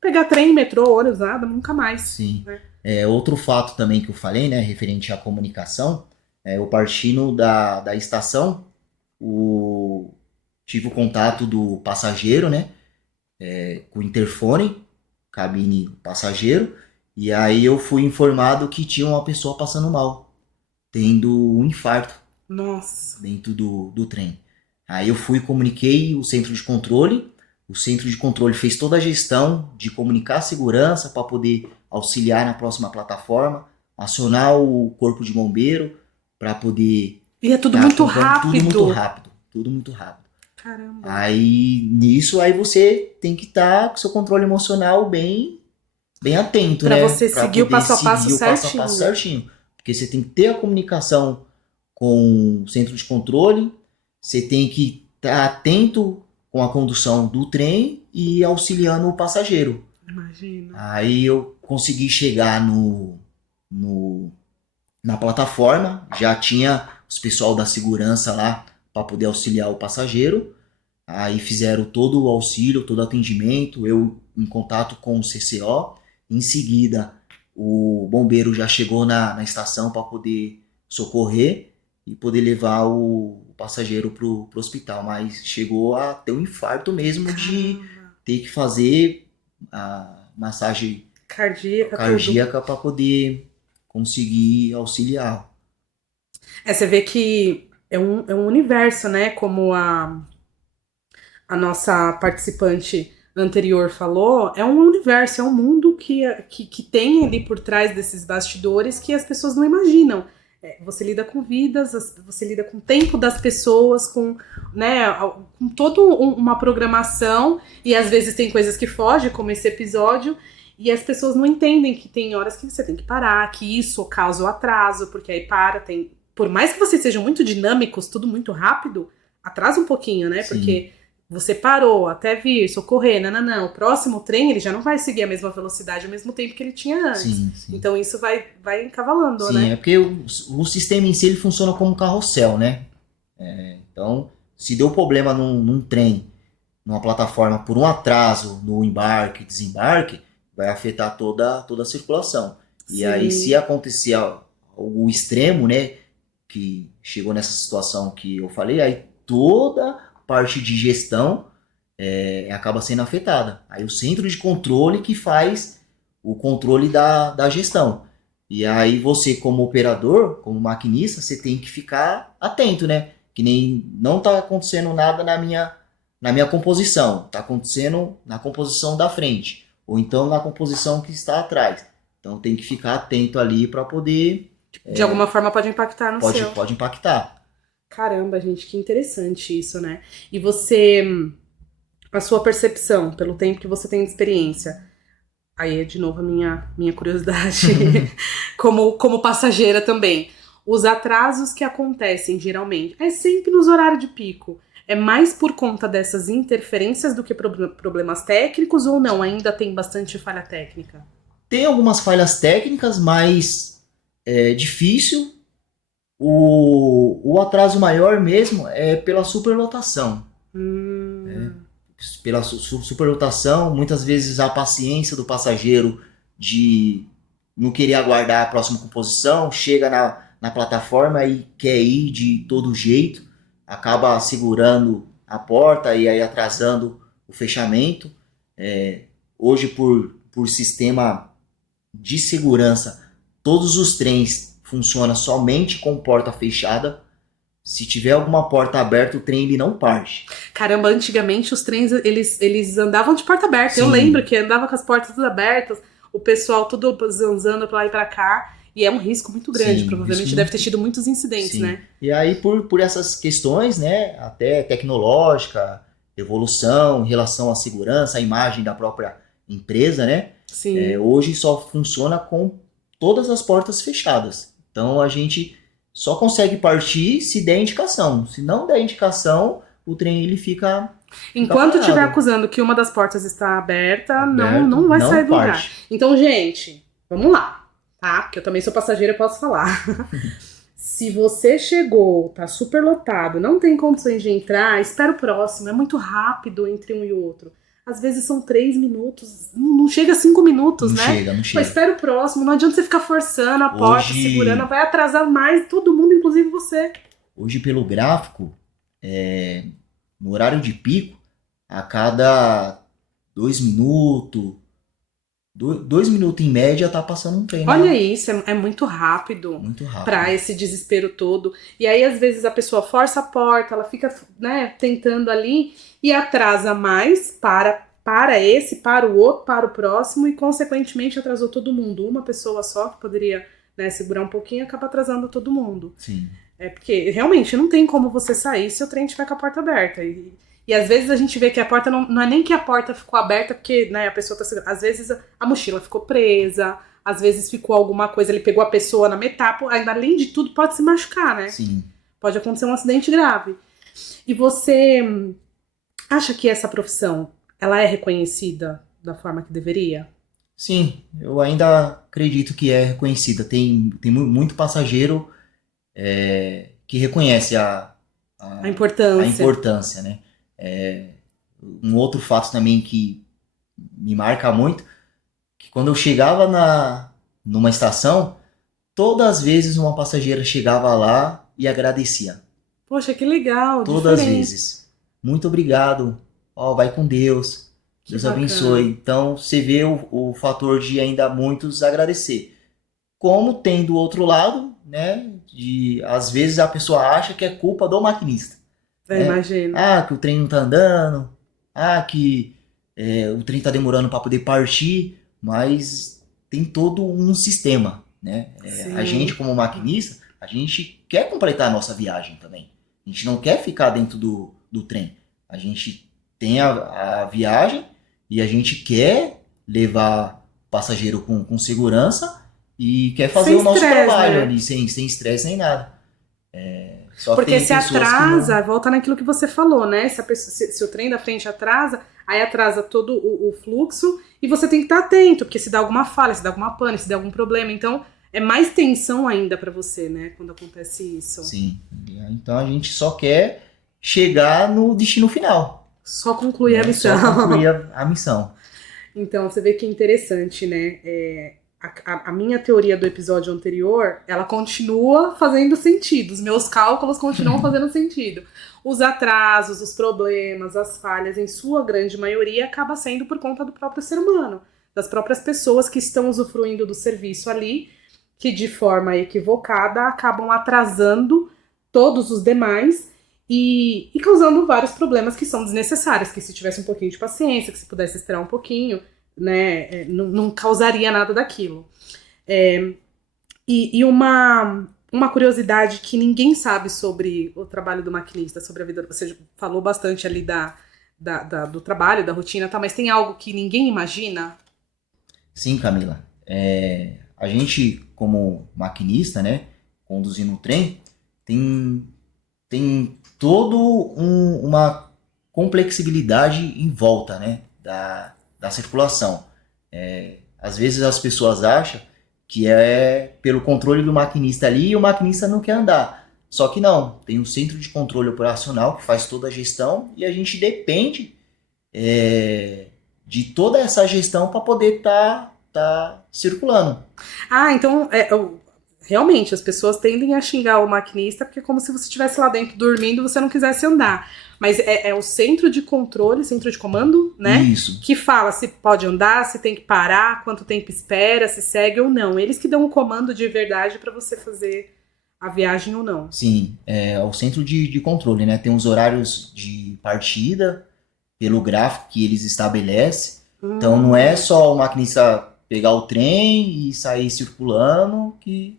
pegar trem, metrô, ônibus, nada, nunca mais. Sim. Né? Outro fato também que eu falei, né, referente à comunicação, eu partindo da estação, tive o contato do passageiro, né, com o interfone, cabine passageiro, e aí eu fui informado que tinha uma pessoa passando mal, tendo um infarto. Nossa. Dentro do trem. Aí eu fui e comuniquei o centro de controle. O centro de controle fez toda a gestão de comunicar a segurança para poder auxiliar na próxima plataforma, acionar o corpo de bombeiro para poder... E é tudo muito rápido. Tudo muito rápido. Caramba. Aí, nisso, você tem que estar com seu controle emocional bem atento, pra né? Você pra seguir o passo a passo certinho. Porque você tem que ter a comunicação com o centro de controle, você tem que estar atento com a condução do trem e auxiliando o passageiro. Imagina. Aí eu consegui chegar na plataforma, já tinha os pessoal da segurança lá para poder auxiliar o passageiro. Aí fizeram todo o auxílio, todo o atendimento, eu em contato com o CCO. Em seguida, o bombeiro já chegou na estação para poder socorrer e poder levar o passageiro pro hospital, mas chegou a ter um infarto mesmo. Caramba. De ter que fazer a massagem cardíaca para poder conseguir auxiliar. Você vê que é um universo, né? Como a nossa participante anterior falou, é um universo, é um mundo que tem ali por trás desses bastidores que as pessoas não imaginam. Você lida com vidas, você lida com o tempo das pessoas, com toda uma programação, e às vezes tem coisas que fogem, como esse episódio, e as pessoas não entendem que tem horas que você tem que parar, que isso causa o atraso, porque aí por mais que vocês sejam muito dinâmicos, tudo muito rápido, atrasa um pouquinho, né? Sim. Porque você parou até vir, socorrer, não. O próximo trem, ele já não vai seguir a mesma velocidade ao mesmo tempo que ele tinha antes. Sim. Então isso vai encavalando, sim, né? É porque o sistema em si ele funciona como um carrossel, né? Então, se deu problema num trem, numa plataforma, por um atraso no embarque, desembarque, vai afetar toda a circulação. Sim. E aí, se acontecer o extremo, né, que chegou nessa situação que eu falei, aí toda parte de gestão acaba sendo afetada. Aí o centro de controle que faz o controle da gestão. E aí você, como operador, como maquinista, você tem que ficar atento, né? Que nem não está acontecendo nada na minha composição, está acontecendo na composição da frente, ou então na composição que está atrás. Então tem que ficar atento ali para poder... De alguma forma pode impactar no seu. Pode impactar. Caramba, gente, que interessante isso, né? E você, a sua percepção, pelo tempo que você tem de experiência, aí é de novo a minha curiosidade, como passageira também. Os atrasos que acontecem, geralmente, é sempre nos horários de pico. É mais por conta dessas interferências do que problemas técnicos ou não? Ainda tem bastante falha técnica? Tem algumas falhas técnicas, mas é difícil. O atraso maior mesmo é pela superlotação. Pela superlotação, muitas vezes a paciência do passageiro de não querer aguardar a próxima composição, chega na plataforma e quer ir de todo jeito, acaba segurando a porta e aí atrasando o fechamento. Hoje, por sistema de segurança, todos os trens funcionam somente com porta fechada. Se tiver alguma porta aberta, o trem ele não parte. Caramba, antigamente os trens eles andavam de porta aberta. Sim. Eu lembro que andava com as portas tudo abertas, o pessoal tudo zanzando pra lá e pra cá. E é um risco muito grande, Sim, provavelmente risco deve ter tido muitos incidentes, Sim. né? E aí, por essas questões, né, até tecnológica, evolução em relação à segurança, à imagem da própria empresa, né? Sim. Hoje só funciona com todas as portas fechadas. Então a gente só consegue partir se der indicação. Se não der indicação, o trem ele fica... Enquanto estiver parado. acusando que uma das portas está aberta, não vai sair do lugar. parte. Então, gente, vamos lá, tá? Porque eu também sou passageira e posso falar. Se você chegou, tá super lotado, não tem condições de entrar, espera o próximo. É muito rápido entre um e outro. Às vezes são 3 minutos, não chega a 5 minutos, Não né? chega. Pô, espera o próximo, não adianta você ficar forçando a porta, segurando, vai atrasar mais todo mundo, inclusive você. Hoje, pelo gráfico, no horário de pico, a cada 2 minutos, 2 minutos em média, tá passando um trem. Olha isso, é muito rápido. Muito rápido. Pra esse desespero todo. E aí, às vezes, a pessoa força a porta, ela fica, né, tentando ali e atrasa mais para esse, para o outro, para o próximo e, consequentemente, atrasou todo mundo. Uma pessoa só que poderia, né, segurar um pouquinho acaba atrasando todo mundo. Sim. Porque realmente não tem como você sair se o trem tiver com a porta aberta. E às vezes a gente vê que a porta não é nem que a porta ficou aberta porque, né, a pessoa tá segurando. Às vezes a mochila ficou presa, às vezes ficou alguma coisa, ele pegou a pessoa na metade, ainda além de tudo pode se machucar, né? Sim. Pode acontecer um acidente grave. E você acha que essa profissão, ela é reconhecida da forma que deveria? Sim, eu ainda acredito que é reconhecida. Tem muito passageiro que reconhece a importância, né? Um outro fato também que me marca muito, que quando eu chegava numa estação, todas as vezes uma passageira chegava lá e agradecia. Poxa, que legal, Todas as diferente. vezes. Muito obrigado. Vai com Deus. Deus bacana. abençoe. Então, você vê o fator de ainda muitos agradecer. Como tem do outro lado, né? Às vezes a pessoa acha que é culpa do maquinista. Imagino. Que o trem não tá andando. Que o trem tá demorando para poder partir. Mas tem todo um sistema, né? A gente, como maquinista, a gente quer completar a nossa viagem também. A gente não quer ficar dentro do trem. A gente tem a viagem e a gente quer levar o passageiro com segurança e quer fazer Sem o nosso estresse, trabalho né? ali, sem estresse nem nada. Só Porque tem se pessoas que atrasa, não- volta naquilo que você falou, né? Se o trem da frente atrasa, aí atrasa todo o fluxo e você tem que estar atento, porque se dá alguma falha, se dá alguma pane, se dá algum problema, então é mais tensão ainda pra você, né? Quando acontece isso. Sim. Então a gente só quer chegar no destino final. Só concluir a né? missão. Só concluir a missão. Então, você vê que interessante, né? A minha teoria do episódio anterior, ela continua fazendo sentido. Os meus cálculos continuam fazendo sentido. Os atrasos, os problemas, as falhas, em sua grande maioria, acaba sendo por conta do próprio ser humano. das próprias pessoas que estão usufruindo do serviço ali, que de forma equivocada acabam atrasando todos os demais e causando vários problemas que são desnecessários, que se tivesse um pouquinho de paciência, que se pudesse esperar um pouquinho, né, não causaria nada daquilo. E uma curiosidade que ninguém sabe sobre o trabalho do maquinista, sobre a vida, você falou bastante ali do trabalho, da rotina, tá, mas tem algo que ninguém imagina? Sim, Camila. A gente, como maquinista, né, conduzindo um trem, tem toda uma complexibilidade em volta, né, da circulação. Às vezes as pessoas acham que é pelo controle do maquinista ali e o maquinista não quer andar. Só que não, tem um centro de controle operacional que faz toda a gestão e a gente depende de toda essa gestão para poder tá circulando. Então realmente as pessoas tendem a xingar o maquinista porque é como se você estivesse lá dentro dormindo e você não quisesse andar. Mas é o centro de controle, centro de comando, né? Isso. Que fala se pode andar, se tem que parar, quanto tempo espera, se segue ou não. Eles que dão o comando de verdade para você fazer a viagem ou não. Sim, é o centro de controle, né? Tem os horários de partida pelo gráfico que eles estabelecem. Então não é só o maquinista pegar o trem e sair circulando que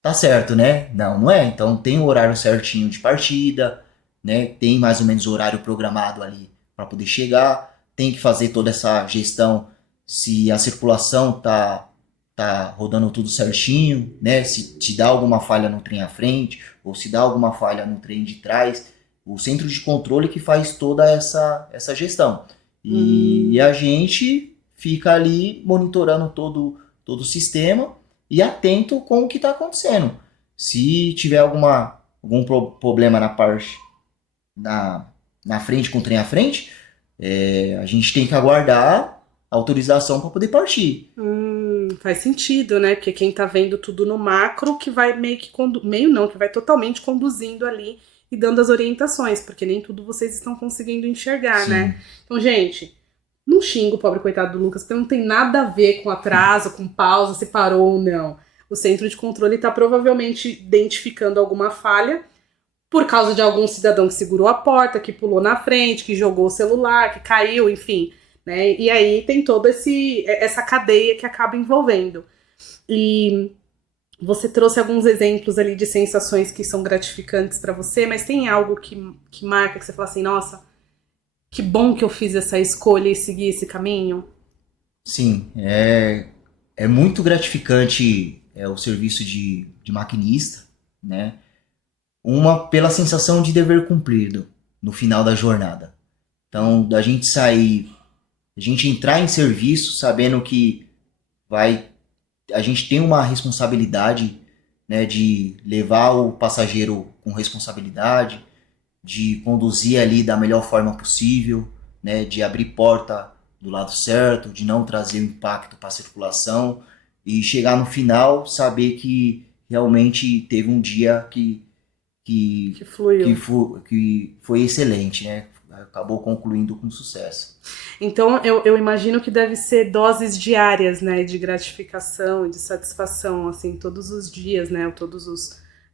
tá certo, né? Não é. Então tem o horário certinho de partida, né? Tem mais ou menos o horário programado ali para poder chegar. Tem que fazer toda essa gestão se a circulação tá rodando tudo certinho, né? Se te dá alguma falha no trem à frente ou se dá alguma falha no trem de trás, o centro de controle que faz toda essa gestão. E a gente fica ali monitorando todo o sistema e atento com o que está acontecendo. Se tiver algum problema na parte na frente, com o trem à frente, a gente tem que aguardar a autorização para poder partir. Faz sentido, né? Porque quem tá vendo tudo no macro que vai que vai totalmente conduzindo ali e dando as orientações, porque nem tudo vocês estão conseguindo enxergar, Sim. né? Então, gente, não xinga o pobre coitado do Lucas, porque não tem nada a ver com atraso, com pausa, se parou ou não. O centro de controle tá provavelmente identificando alguma falha por causa de algum cidadão que segurou a porta, que pulou na frente, que jogou o celular, que caiu, enfim, né? E aí tem toda essa cadeia que acaba envolvendo. E você trouxe alguns exemplos ali de sensações que são gratificantes para você, mas tem algo que marca, que você fala assim, nossa, que bom que eu fiz essa escolha e segui esse caminho? Sim, é muito gratificante o serviço de maquinista, né? Pela sensação de dever cumprido no final da jornada. Então, da gente sair, a gente entrar em serviço sabendo que a gente tem uma responsabilidade, né, de levar o passageiro com responsabilidade, de conduzir ali da melhor forma possível, né, de abrir porta do lado certo, de não trazer impacto para a circulação e chegar no final, saber que realmente teve um dia que fluiu. que foi excelente, né? Acabou concluindo com sucesso. Então, eu imagino que deve ser doses diárias, né, de gratificação e de satisfação, assim, todos os dias, né,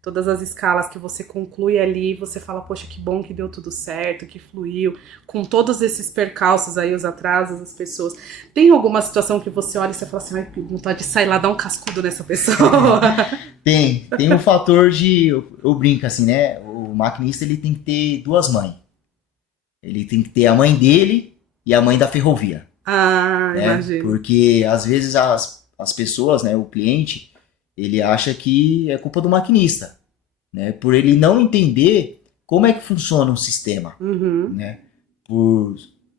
todas as escalas que você conclui ali, você fala, poxa, que bom que deu tudo certo, que fluiu, com todos esses percalços aí, os atrasos, as pessoas. Tem alguma situação que você olha e você fala assim, ai, que vontade de sair lá dar um cascudo nessa pessoa? Tem um fator eu brinco assim, né, o maquinista ele tem que ter duas mães. Ele tem que ter a mãe dele e a mãe da ferrovia. Né? Imagino. Porque às vezes as pessoas, né, o cliente, ele acha que é culpa do maquinista, né? Por ele não entender como é que funciona o sistema, né? Por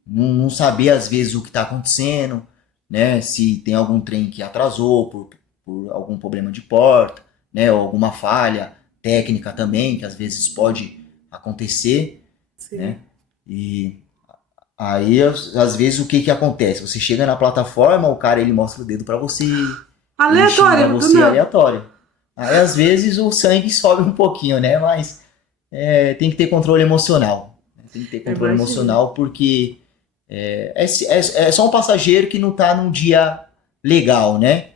não saber às vezes o que está acontecendo, né? Se tem algum trem que atrasou por algum problema de porta, né? Ou alguma falha técnica também, que às vezes pode acontecer, Sim. né? E aí, às vezes, o que acontece? Você chega na plataforma, o cara ele mostra o dedo pra você. Aleatório, ele xinga você aleatório. Aí, às vezes, o sangue sobe um pouquinho, né? Mas tem que ter controle emocional. Tem que ter controle emocional porque é só um passageiro que não tá num dia legal, né?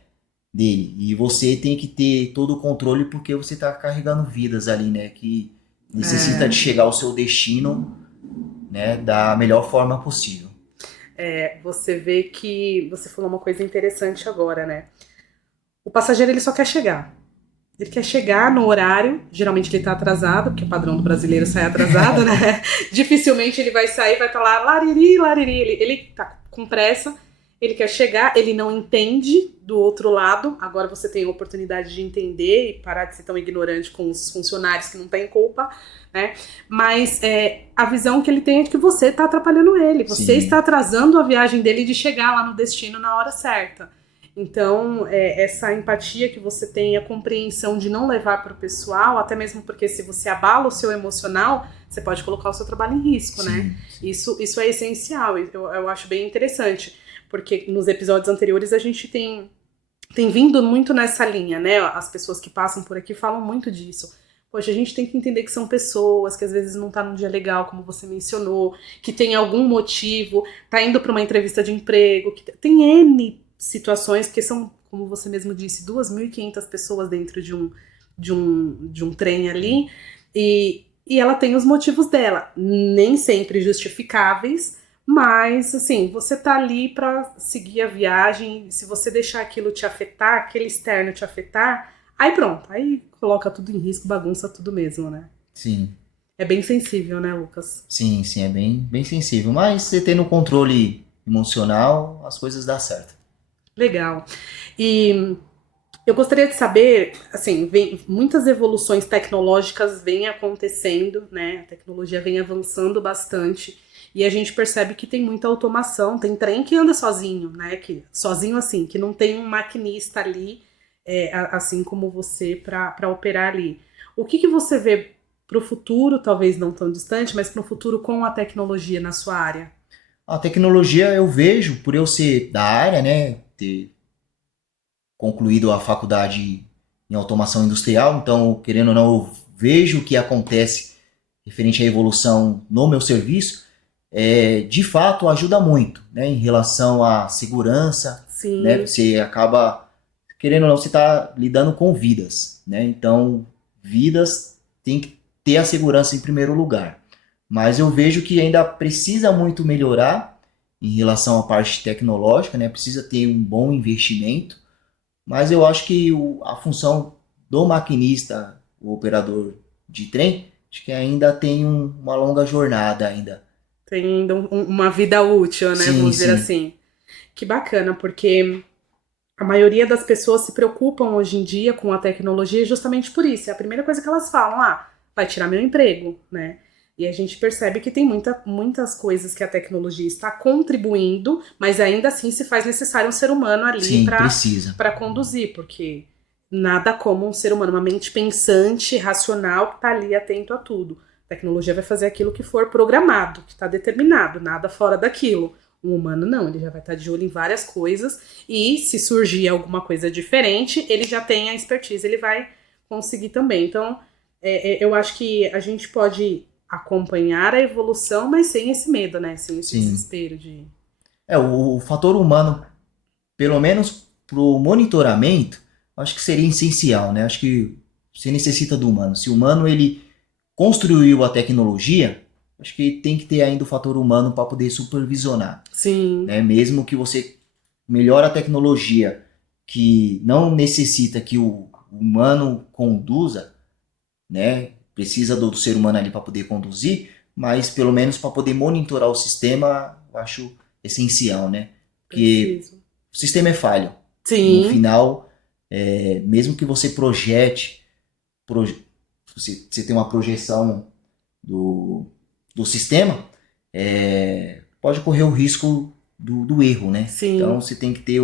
Dele. E você tem que ter todo o controle porque você tá carregando vidas ali, né? Que necessita de chegar ao seu destino, né? Da melhor forma possível. Você vê que você falou uma coisa interessante agora, né? O passageiro, ele só quer chegar. Ele quer chegar no horário, geralmente ele tá atrasado, porque o padrão do brasileiro sai atrasado, né? Dificilmente ele vai sair, vai estar lá, lariri, lariri. Ele tá com pressa, ele quer chegar, ele não entende do outro lado. Agora você tem a oportunidade de entender e parar de ser tão ignorante com os funcionários que não têm culpa, né? Mas a visão que ele tem é de que você tá atrapalhando ele. Você Sim. está atrasando a viagem dele de chegar lá no destino na hora certa. Então, essa empatia que você tem, a compreensão de não levar para o pessoal, até mesmo porque se você abala o seu emocional, você pode colocar o seu trabalho em risco, Sim. né? Isso é essencial, eu acho bem interessante, porque nos episódios anteriores a gente tem vindo muito nessa linha, né? As pessoas que passam por aqui falam muito disso. Poxa, a gente tem que entender que são pessoas que às vezes não tá num dia legal, como você mencionou, que tem algum motivo, tá indo para uma entrevista de emprego, que tem N situações, porque são, como você mesmo disse, 2.500 pessoas dentro de um trem ali, e ela tem os motivos dela, nem sempre justificáveis, mas, assim, você tá ali pra seguir a viagem, se você deixar aquilo te afetar, aquele externo te afetar, aí pronto, aí coloca tudo em risco, bagunça tudo mesmo, né? Sim. É bem sensível, né, Lucas? Sim, é bem sensível. Mas você tendo controle emocional, as coisas dão certo. Legal. E eu gostaria de saber, assim, muitas evoluções tecnológicas vêm acontecendo, né? A tecnologia vem avançando bastante e a gente percebe que tem muita automação, tem trem que anda sozinho, né? Sozinho assim, que não tem um maquinista ali, assim como você, para operar ali. O que você vê para o futuro, talvez não tão distante, mas para o futuro com a tecnologia na sua área? A tecnologia eu vejo, por eu ser da área, né? Ter concluído a faculdade em automação industrial, então, querendo ou não, eu vejo o que acontece referente à evolução no meu serviço, de fato ajuda muito, né, em relação à segurança. Sim. Né, você acaba, querendo ou não, você está lidando com vidas, né, então vidas tem que ter a segurança em primeiro lugar, mas eu vejo que ainda precisa muito melhorar em relação à parte tecnológica, né, precisa ter um bom investimento. Mas eu acho que a função do maquinista, o operador de trem, acho que ainda tem uma longa jornada ainda. Tem ainda uma vida útil, né? Sim, Vamos dizer assim. Que bacana, porque a maioria das pessoas se preocupam hoje em dia com a tecnologia justamente por isso. É a primeira coisa que elas falam, vai tirar meu emprego, né? E a gente percebe que tem muitas coisas que a tecnologia está contribuindo, mas ainda assim se faz necessário um ser humano ali para conduzir, porque nada como um ser humano, uma mente pensante, racional, que está ali atento a tudo. A tecnologia vai fazer aquilo que for programado, que está determinado, nada fora daquilo. Um humano não, ele já vai estar de olho em várias coisas e se surgir alguma coisa diferente, ele já tem a expertise, ele vai conseguir também. Então, eu acho que a gente pode acompanhar a evolução, mas sem esse medo, né? Sem esse desespero de... O fator humano, pelo menos pro monitoramento, acho que seria essencial, né? Acho que você necessita do humano. Se o humano, ele construiu a tecnologia, acho que tem que ter ainda o fator humano para poder supervisionar. Sim. Né? Mesmo que você melhore a tecnologia, que não necessita que o humano conduza, né? Precisa do ser humano ali para poder conduzir, mas pelo menos para poder monitorar o sistema, eu acho essencial, né? Porque o sistema é falho. Sim. No final, mesmo que você projete, você tem uma projeção do sistema, pode correr o risco do erro, né? Sim. Então você tem que ter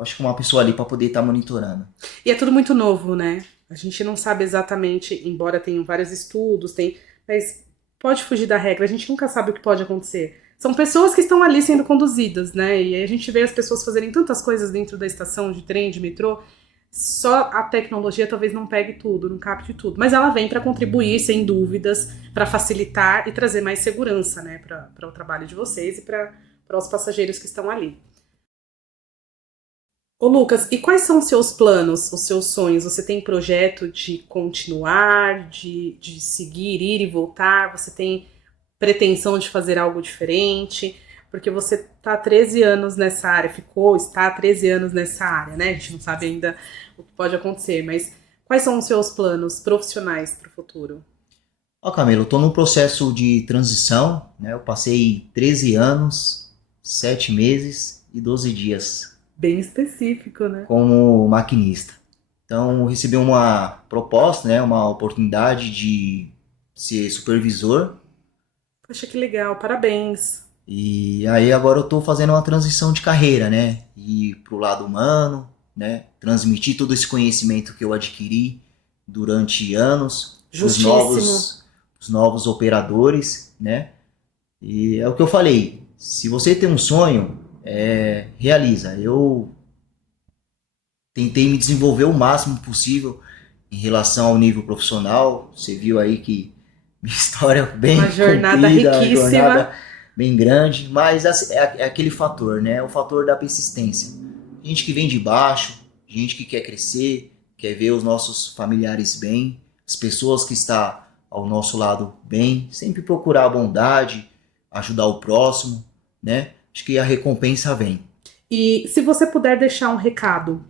acho que uma pessoa ali para poder estar monitorando. E é tudo muito novo, né? A gente não sabe exatamente, embora tenham vários estudos, mas pode fugir da regra, a gente nunca sabe o que pode acontecer. São pessoas que estão ali sendo conduzidas, né? E aí a gente vê as pessoas fazerem tantas coisas dentro da estação de trem, de metrô, só a tecnologia talvez não pegue tudo, não capte tudo, mas ela vem para contribuir, sem dúvidas, para facilitar e trazer mais segurança, né, para o trabalho de vocês e para os passageiros que estão ali. Ô Lucas, e quais são os seus planos, os seus sonhos? Você tem projeto de continuar, de seguir, ir e voltar? Você tem pretensão de fazer algo diferente? Porque você está há 13 anos nessa área, está há 13 anos nessa área, né? A gente não sabe ainda o que pode acontecer, mas quais são os seus planos profissionais para o futuro? Ó, Camila, eu tô num processo de transição, né? Eu passei 13 anos, 7 meses e 12 dias Bem específico, né? como maquinista. Então, eu recebi uma proposta, né? Uma oportunidade de ser supervisor. Poxa, que legal, parabéns. E aí agora eu tô fazendo uma transição de carreira, né? Ir pro lado humano, né? Transmitir todo esse conhecimento que eu adquiri durante anos Justíssimo. os novos operadores, né? E é o que eu falei, se você tem um sonho, realiza. Eu tentei me desenvolver o máximo possível em relação ao nível profissional. Você viu aí que minha história é bem Uma jornada comprida, uma riquíssima. jornada bem grande, mas é aquele fator, né? O fator da persistência. Gente que vem de baixo, gente que quer crescer, quer ver os nossos familiares bem, as pessoas que estão ao nosso lado bem, sempre procurar a bondade, ajudar o próximo, né? Acho que a recompensa vem. E se você puder deixar um recado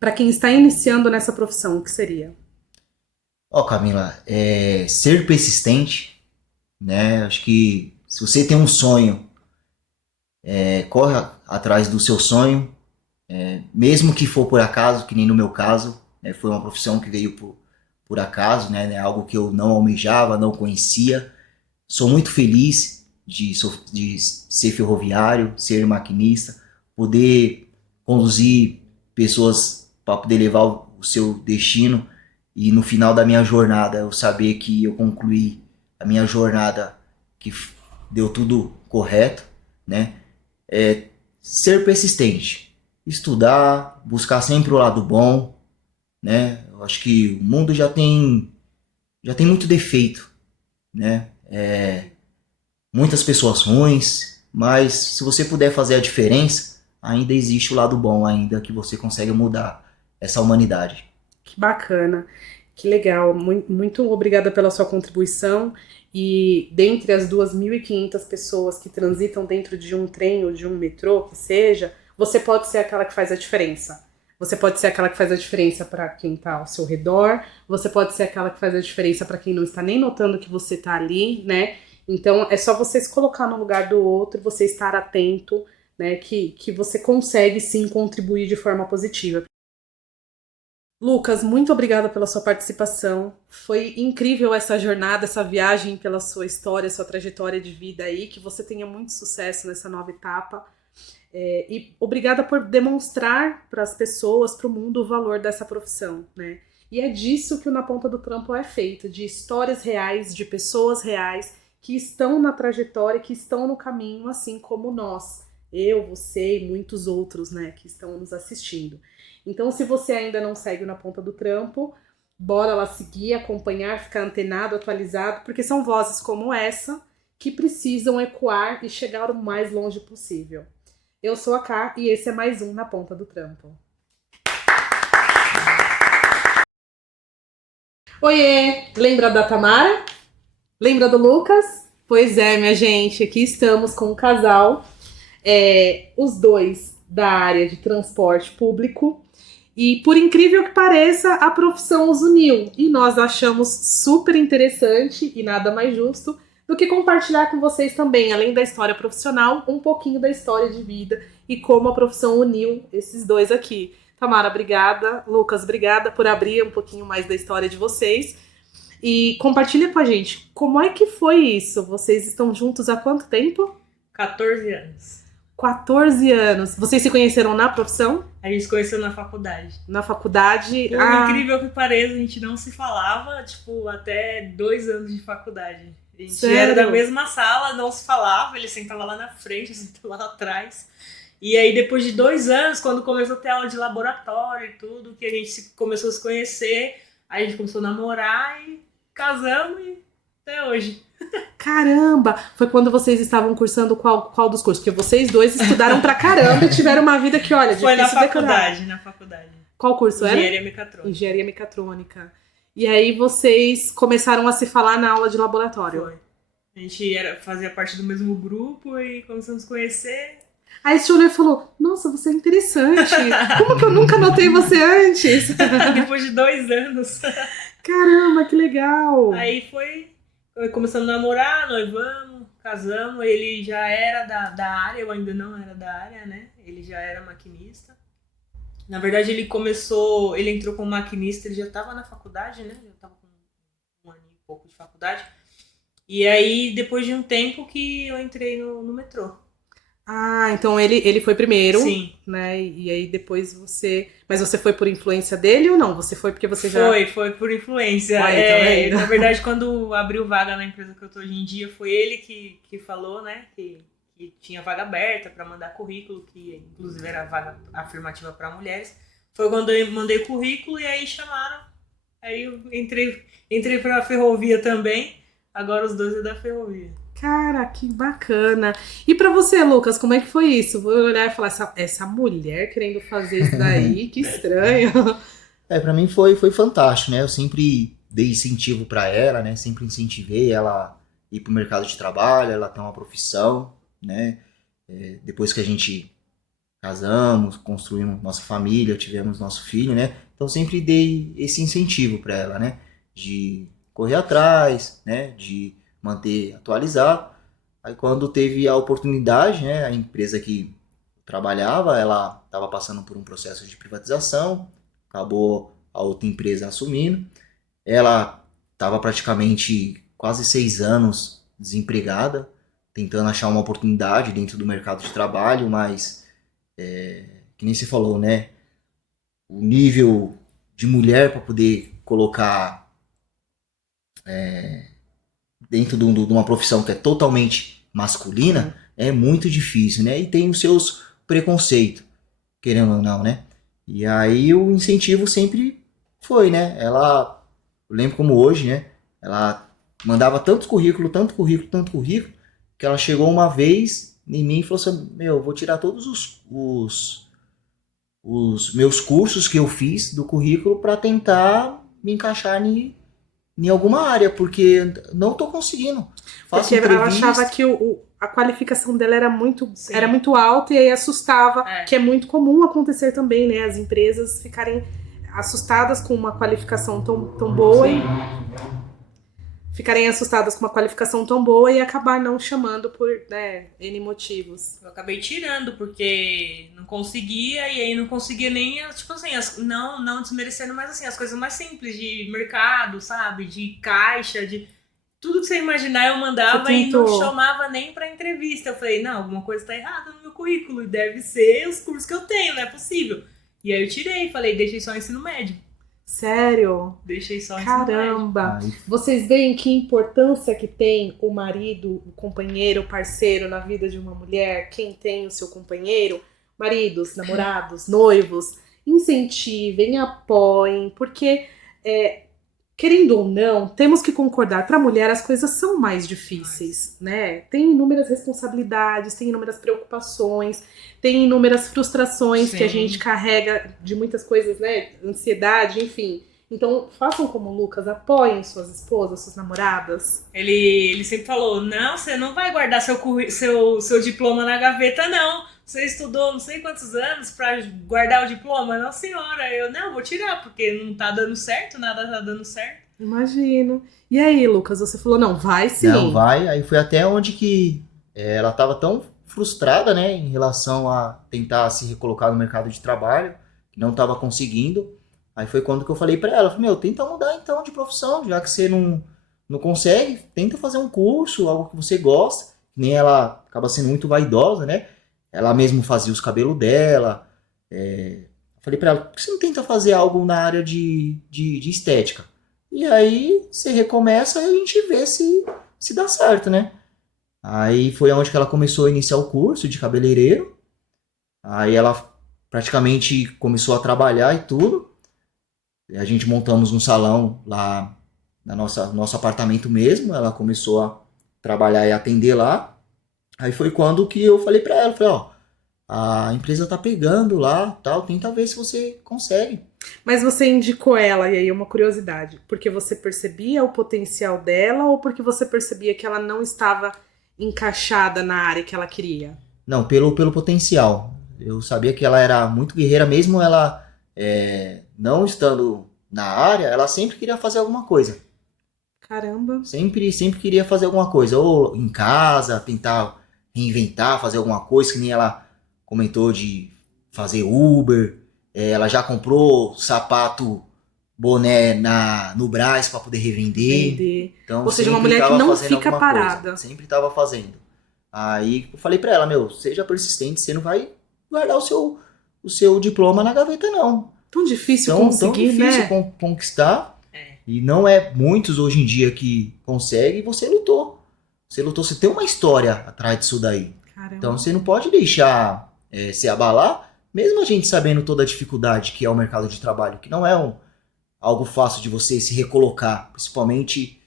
para quem está iniciando nessa profissão, o que seria? Ó, Camila, ser persistente, né? Acho que se você tem um sonho, corre atrás do seu sonho, mesmo que for por acaso, que nem no meu caso, foi uma profissão que veio por acaso, né? Algo que eu não almejava, não conhecia. Sou muito feliz de ser ferroviário, ser maquinista, poder conduzir pessoas para poder levar o seu destino e no final da minha jornada eu saber que eu concluí a minha jornada, que deu tudo correto, né? Ser persistente, estudar, buscar sempre o lado bom, né? Eu acho que o mundo já tem muito defeito, né? Muitas pessoas ruins, mas se você puder fazer a diferença, ainda existe o lado bom, ainda que você consegue mudar essa humanidade. Que bacana, que legal. Muito, muito obrigada pela sua contribuição. E dentre as 2.500 pessoas que transitam dentro de um trem ou de um metrô, que seja, você pode ser aquela que faz a diferença. Você pode ser aquela que faz a diferença para quem está ao seu redor, você pode ser aquela que faz a diferença para quem não está nem notando que você está ali, né? Então é só você se colocar no lugar do outro, você estar atento, né? Que você consegue sim contribuir de forma positiva. Lucas, muito obrigada pela sua participação. Foi incrível essa jornada, essa viagem pela sua história, sua trajetória de vida aí. Que você tenha muito sucesso nessa nova etapa. E obrigada por demonstrar para as pessoas, para o mundo, o valor dessa profissão, né? E é disso que o Na Ponta do Trampo é feito, de histórias reais, de pessoas reais que estão na trajetória, que estão no caminho, assim como nós. Eu, você e muitos outros, né, que estão nos assistindo. Então, se você ainda não segue o Na Ponta do Trampo, bora lá seguir, acompanhar, ficar antenado, atualizado, porque são vozes como essa que precisam ecoar e chegar o mais longe possível. Eu sou a Ká e esse é mais um Na Ponta do Trampo. Oiê! Lembra da Tamara? Lembra do Lucas? Pois é, minha gente, aqui estamos com um casal, os dois da área de transporte público. E por incrível que pareça, a profissão os uniu. E nós achamos super interessante e nada mais justo do que compartilhar com vocês também, além da história profissional, um pouquinho da história de vida e como a profissão uniu esses dois aqui. Tamara, obrigada. Lucas, obrigada por abrir um pouquinho mais da história de vocês. E compartilha com a gente, como é que foi isso? Vocês estão juntos há quanto tempo? 14 anos. 14 anos. Vocês se conheceram na profissão? A gente se conheceu na faculdade. Na faculdade? Por incrível que pareça, a gente não se falava, até 2 anos de faculdade. A gente Sério? era da mesma sala, não se falava, ele sentava lá na frente, eu sentava lá atrás. E aí, depois de 2 anos, quando começou a ter aula de laboratório e tudo, que a gente começou a se conhecer, aí a gente começou a namorar e casamos e até hoje. Caramba! Foi quando vocês estavam cursando qual dos cursos? Porque vocês dois estudaram pra caramba e tiveram uma vida que, olha, Foi na difícil decorar. faculdade, na faculdade. Qual curso era? Engenharia mecatrônica. Engenharia mecatrônica. E aí vocês começaram a se falar na aula de laboratório. Foi. A gente fazia parte do mesmo grupo e começamos a se conhecer. Aí você olhou e falou, nossa, você é interessante. Como que eu nunca notei você antes? Depois de 2 anos. Caramba, que legal. Aí começando a namorar, noivamos, casamos. Ele já era da área, eu ainda não era da área, né? Ele já era maquinista. Na verdade, ele entrou como maquinista, ele já estava na faculdade, né? Já estava com 1 ano e pouco de faculdade. E aí, depois de um tempo que eu entrei no metrô. Ah, então ele foi primeiro. Sim. Né? E aí depois você... Mas você foi por influência dele ou não? Você foi porque você já... Foi por influência. Ué, tá na verdade, quando abriu vaga na empresa que eu tô hoje em dia, foi ele que falou, né? Que tinha vaga aberta para mandar currículo, que inclusive era vaga afirmativa para mulheres. Foi quando eu mandei o currículo e aí chamaram. Aí eu entrei pra ferrovia também. Agora os 2 é da ferrovia. Cara, que bacana. E pra você, Lucas, como é que foi isso? Vou olhar e falar, essa mulher querendo fazer isso daí, que estranho. Pra mim foi fantástico, né? Eu sempre dei incentivo pra ela, né? Sempre incentivei ela a ir pro mercado de trabalho, ela ter uma profissão, né? Depois que a gente casamos, construímos nossa família, tivemos nosso filho, né? Então sempre dei esse incentivo pra ela, né? De correr atrás, né? De manter atualizado. Aí quando teve a oportunidade, né? A empresa que trabalhava, ela estava passando por um processo de privatização, acabou a outra empresa assumindo. Ela estava praticamente quase 6 anos desempregada, tentando achar uma oportunidade dentro do mercado de trabalho, mas que nem você falou, né? O nível de mulher para poder colocar dentro de uma profissão que é totalmente masculina é muito difícil, né? E tem os seus preconceitos, querendo ou não, né? E aí o incentivo sempre foi, né? Eu lembro como hoje, né? Ela mandava tanto currículo, que ela chegou uma vez em mim e falou assim, eu vou tirar todos os meus cursos que eu fiz do currículo para tentar me encaixar em alguma área, porque não tô conseguindo. Porque ela achava que a qualificação dela era muito alta e aí assustava, que é muito comum acontecer também, né? As empresas ficarem assustadas com uma qualificação tão boa e acabar não chamando por, né, N motivos. Eu acabei tirando, porque não conseguia, e aí não conseguia nem, tipo assim, não desmerecendo, mas assim, as coisas mais simples de mercado, sabe? De caixa, de tudo que você imaginar eu mandava e não chamava nem pra entrevista. Eu falei, não, alguma coisa tá errada no meu currículo, e deve ser os cursos que eu tenho, não é possível. E aí eu tirei, falei, deixei só o ensino médio. Sério? Deixei só o ensino médio. Caramba! Vocês veem que importância que tem o marido, o companheiro, o parceiro na vida de uma mulher? Quem tem o seu companheiro? Maridos, namorados, noivos, incentivem, apoiem, porque, querendo ou não, temos que concordar, para a mulher as coisas são mais difíceis, né? Tem inúmeras responsabilidades, tem inúmeras preocupações, tem inúmeras frustrações que a gente carrega de muitas coisas, né? Ansiedade, enfim. Então, façam como o Lucas, apoiem suas esposas, suas namoradas. Ele sempre falou, não, você não vai guardar seu diploma na gaveta, não. Você estudou não sei quantos anos pra guardar o diploma? Não, senhora. Eu, não, vou tirar, porque não tá dando certo, nada tá dando certo. Imagino. E aí, Lucas, você falou, não, vai sim. Não, vai. Aí foi até onde que ela tava tão frustrada, né, em relação a tentar se recolocar no mercado de trabalho, que não tava conseguindo. Aí foi quando que eu falei pra ela, falei, tenta mudar então de profissão, já que você não consegue, tenta fazer um curso, algo que você gosta. Nem ela acaba sendo muito vaidosa, né? Ela mesmo fazia os cabelos dela. Falei pra ela, por que você não tenta fazer algo na área de estética? E aí você recomeça e a gente vê se dá certo, né? Aí foi onde que ela começou a iniciar o curso de cabeleireiro. Aí ela praticamente começou a trabalhar e tudo. E a gente montamos um salão lá nosso apartamento mesmo. Ela começou a trabalhar e atender lá. Aí foi quando que eu falei pra ela, falei, ó, a empresa tá pegando lá, tal, tenta ver se você consegue. Mas você indicou ela, e aí uma curiosidade, porque você percebia o potencial dela ou porque você percebia que ela não estava encaixada na área que ela queria? Não, pelo potencial. Eu sabia que ela era muito guerreira, mesmo ela não estando na área, ela sempre queria fazer alguma coisa. Caramba. Sempre queria fazer alguma coisa. Ou em casa, tentar reinventar, fazer alguma coisa, que nem ela comentou de fazer Uber. Ela já comprou sapato, boné no Brás para poder revender. Vender. Então, Ou seja, uma sempre mulher que tava não fazendo fica alguma coisa. parada. Sempre estava fazendo. Aí eu falei pra ela, meu, seja persistente, você não vai guardar o seu diploma na gaveta, não. Tão difícil Tão conseguir, difícil né? conquistar. E não é muitos hoje em dia que conseguem, e você lutou. Você tem uma história atrás disso daí. Caramba. Então você não pode deixar se abalar, mesmo a gente sabendo toda a dificuldade que é o mercado de trabalho, que não é algo fácil de você se recolocar, principalmente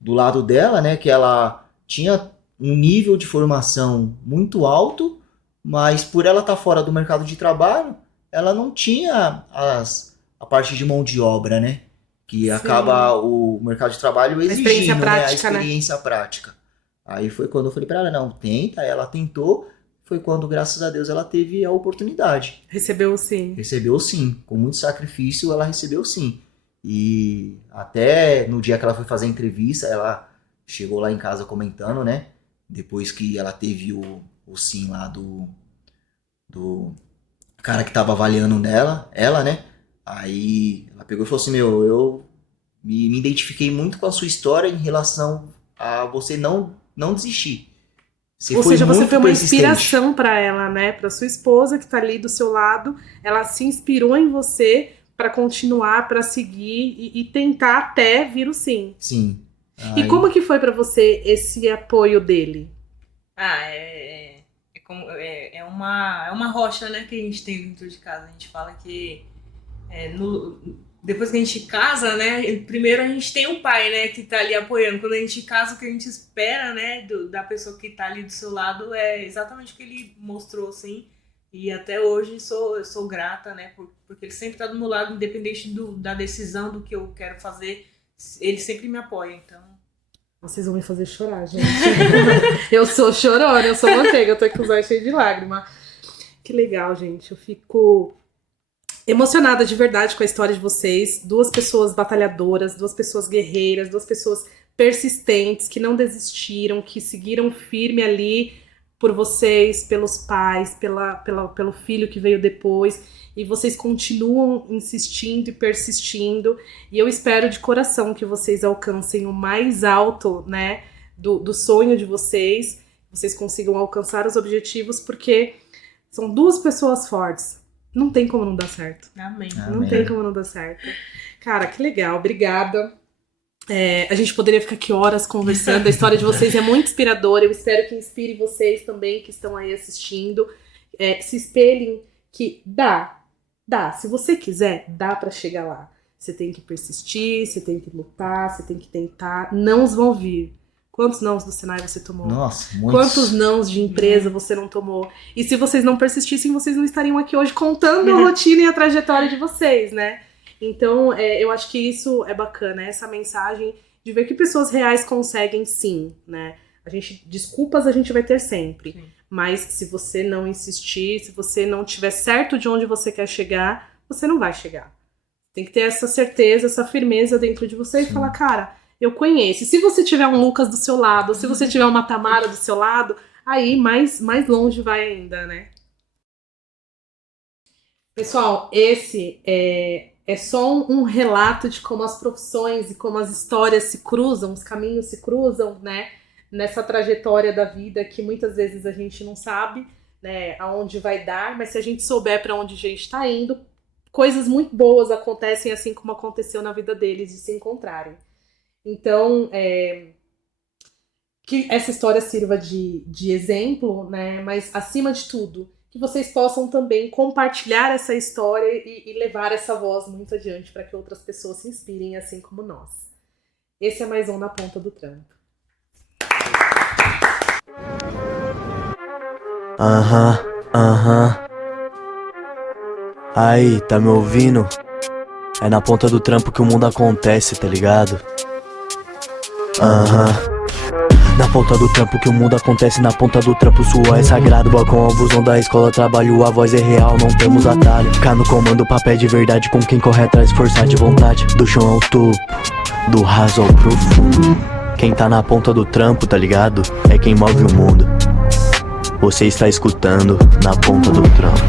do lado dela, né, que ela tinha um nível de formação muito alto, mas por ela estar fora do mercado de trabalho, ela não tinha a parte de mão de obra, né? Que Sim. acaba o mercado de trabalho exigindo, experiência né? prática, A experiência prática. Aí foi quando eu falei pra ela, não, tenta, ela tentou, foi quando, graças a Deus, ela teve a oportunidade. Recebeu sim. Recebeu sim, com muito sacrifício ela recebeu sim. E até no dia que ela foi fazer a entrevista, ela chegou lá em casa comentando, né? Depois que ela teve o sim lá do cara que tava avaliando ela, né? Aí ela pegou e falou assim, meu, eu me identifiquei muito com a sua história em relação a você não desistir. Ou seja, você foi uma persistente. inspiração pra ela, né? Pra sua esposa que tá ali do seu lado, ela se inspirou em você pra continuar, pra seguir e tentar até vir o sim. Sim. E como que foi pra você esse apoio dele? É uma rocha, né, que a gente tem dentro de casa. A gente fala que depois que a gente casa, né, primeiro a gente tem o pai, né, que tá ali apoiando. Quando a gente casa, o que a gente espera, né, da pessoa que tá ali do seu lado é exatamente o que ele mostrou, assim. E até hoje eu sou grata, né, porque ele sempre tá do meu lado, independente da decisão do que eu quero fazer, ele sempre me apoia, então... Vocês vão me fazer chorar, gente. Eu sou chorona, eu sou manteiga, eu tô com os olhos cheios de lágrima. Que legal, gente. Eu fico emocionada de verdade com a história de vocês. 2 pessoas batalhadoras, 2 pessoas guerreiras, 2 pessoas persistentes, que não desistiram, que seguiram firme ali por vocês, pelos pais, pelo filho que veio depois. E vocês continuam insistindo e persistindo. E eu espero de coração que vocês alcancem o mais alto, né, do sonho de vocês. Vocês consigam alcançar os objetivos, porque são 2 pessoas fortes. Não tem como não dar certo. Amém. Não tem como não dar certo. Cara, que legal. Obrigada. A gente poderia ficar aqui horas conversando. A história de vocês é muito inspiradora. Eu espero que inspire vocês também que estão aí assistindo. Se espelhem que dá. Se você quiser, dá pra chegar lá. Você tem que persistir, você tem que lutar, você tem que tentar. Nãos vão vir. Quantos nãos do Senai você tomou? Nossa, muitos. Quantos nãos de empresa você não tomou? E se vocês não persistissem, vocês não estariam aqui hoje contando a rotina e a trajetória de vocês, né? Então, eu acho que isso é bacana, essa mensagem de ver que pessoas reais conseguem sim, né? Desculpas a gente vai ter sempre. Sim. Mas se você não insistir, se você não tiver certo de onde você quer chegar, você não vai chegar. Tem que ter essa certeza, essa firmeza dentro de você. Sim. E falar, cara, eu conheço. E se você tiver um Lucas do seu lado, ou se você tiver uma Tamara do seu lado, aí mais longe vai ainda, né? Pessoal, esse é só um relato de como as profissões e como as histórias se cruzam, os caminhos se cruzam, né? Nessa trajetória da vida que muitas vezes a gente não sabe, né, aonde vai dar, mas se a gente souber para onde a gente está indo, coisas muito boas acontecem assim como aconteceu na vida deles, de se encontrarem. Então, que essa história sirva de exemplo, né, mas acima de tudo, que vocês possam também compartilhar essa história e levar essa voz muito adiante para que outras pessoas se inspirem assim como nós. Esse é mais um Na Ponta do Trampo. Aham. Aí, tá me ouvindo? É na ponta do trampo que o mundo acontece, tá ligado? Na ponta do trampo que o mundo acontece, na ponta do trampo, suor é sagrado. Balcão ao busão da escola, trabalho, a voz é real, não temos atalho. Cá no comando, papel de verdade, com quem corre atrás, força de vontade. Do chão ao topo, do raso ao profundo. Quem tá na ponta do trampo, tá ligado? É quem move o mundo. Você está escutando Na Ponta do Trampo.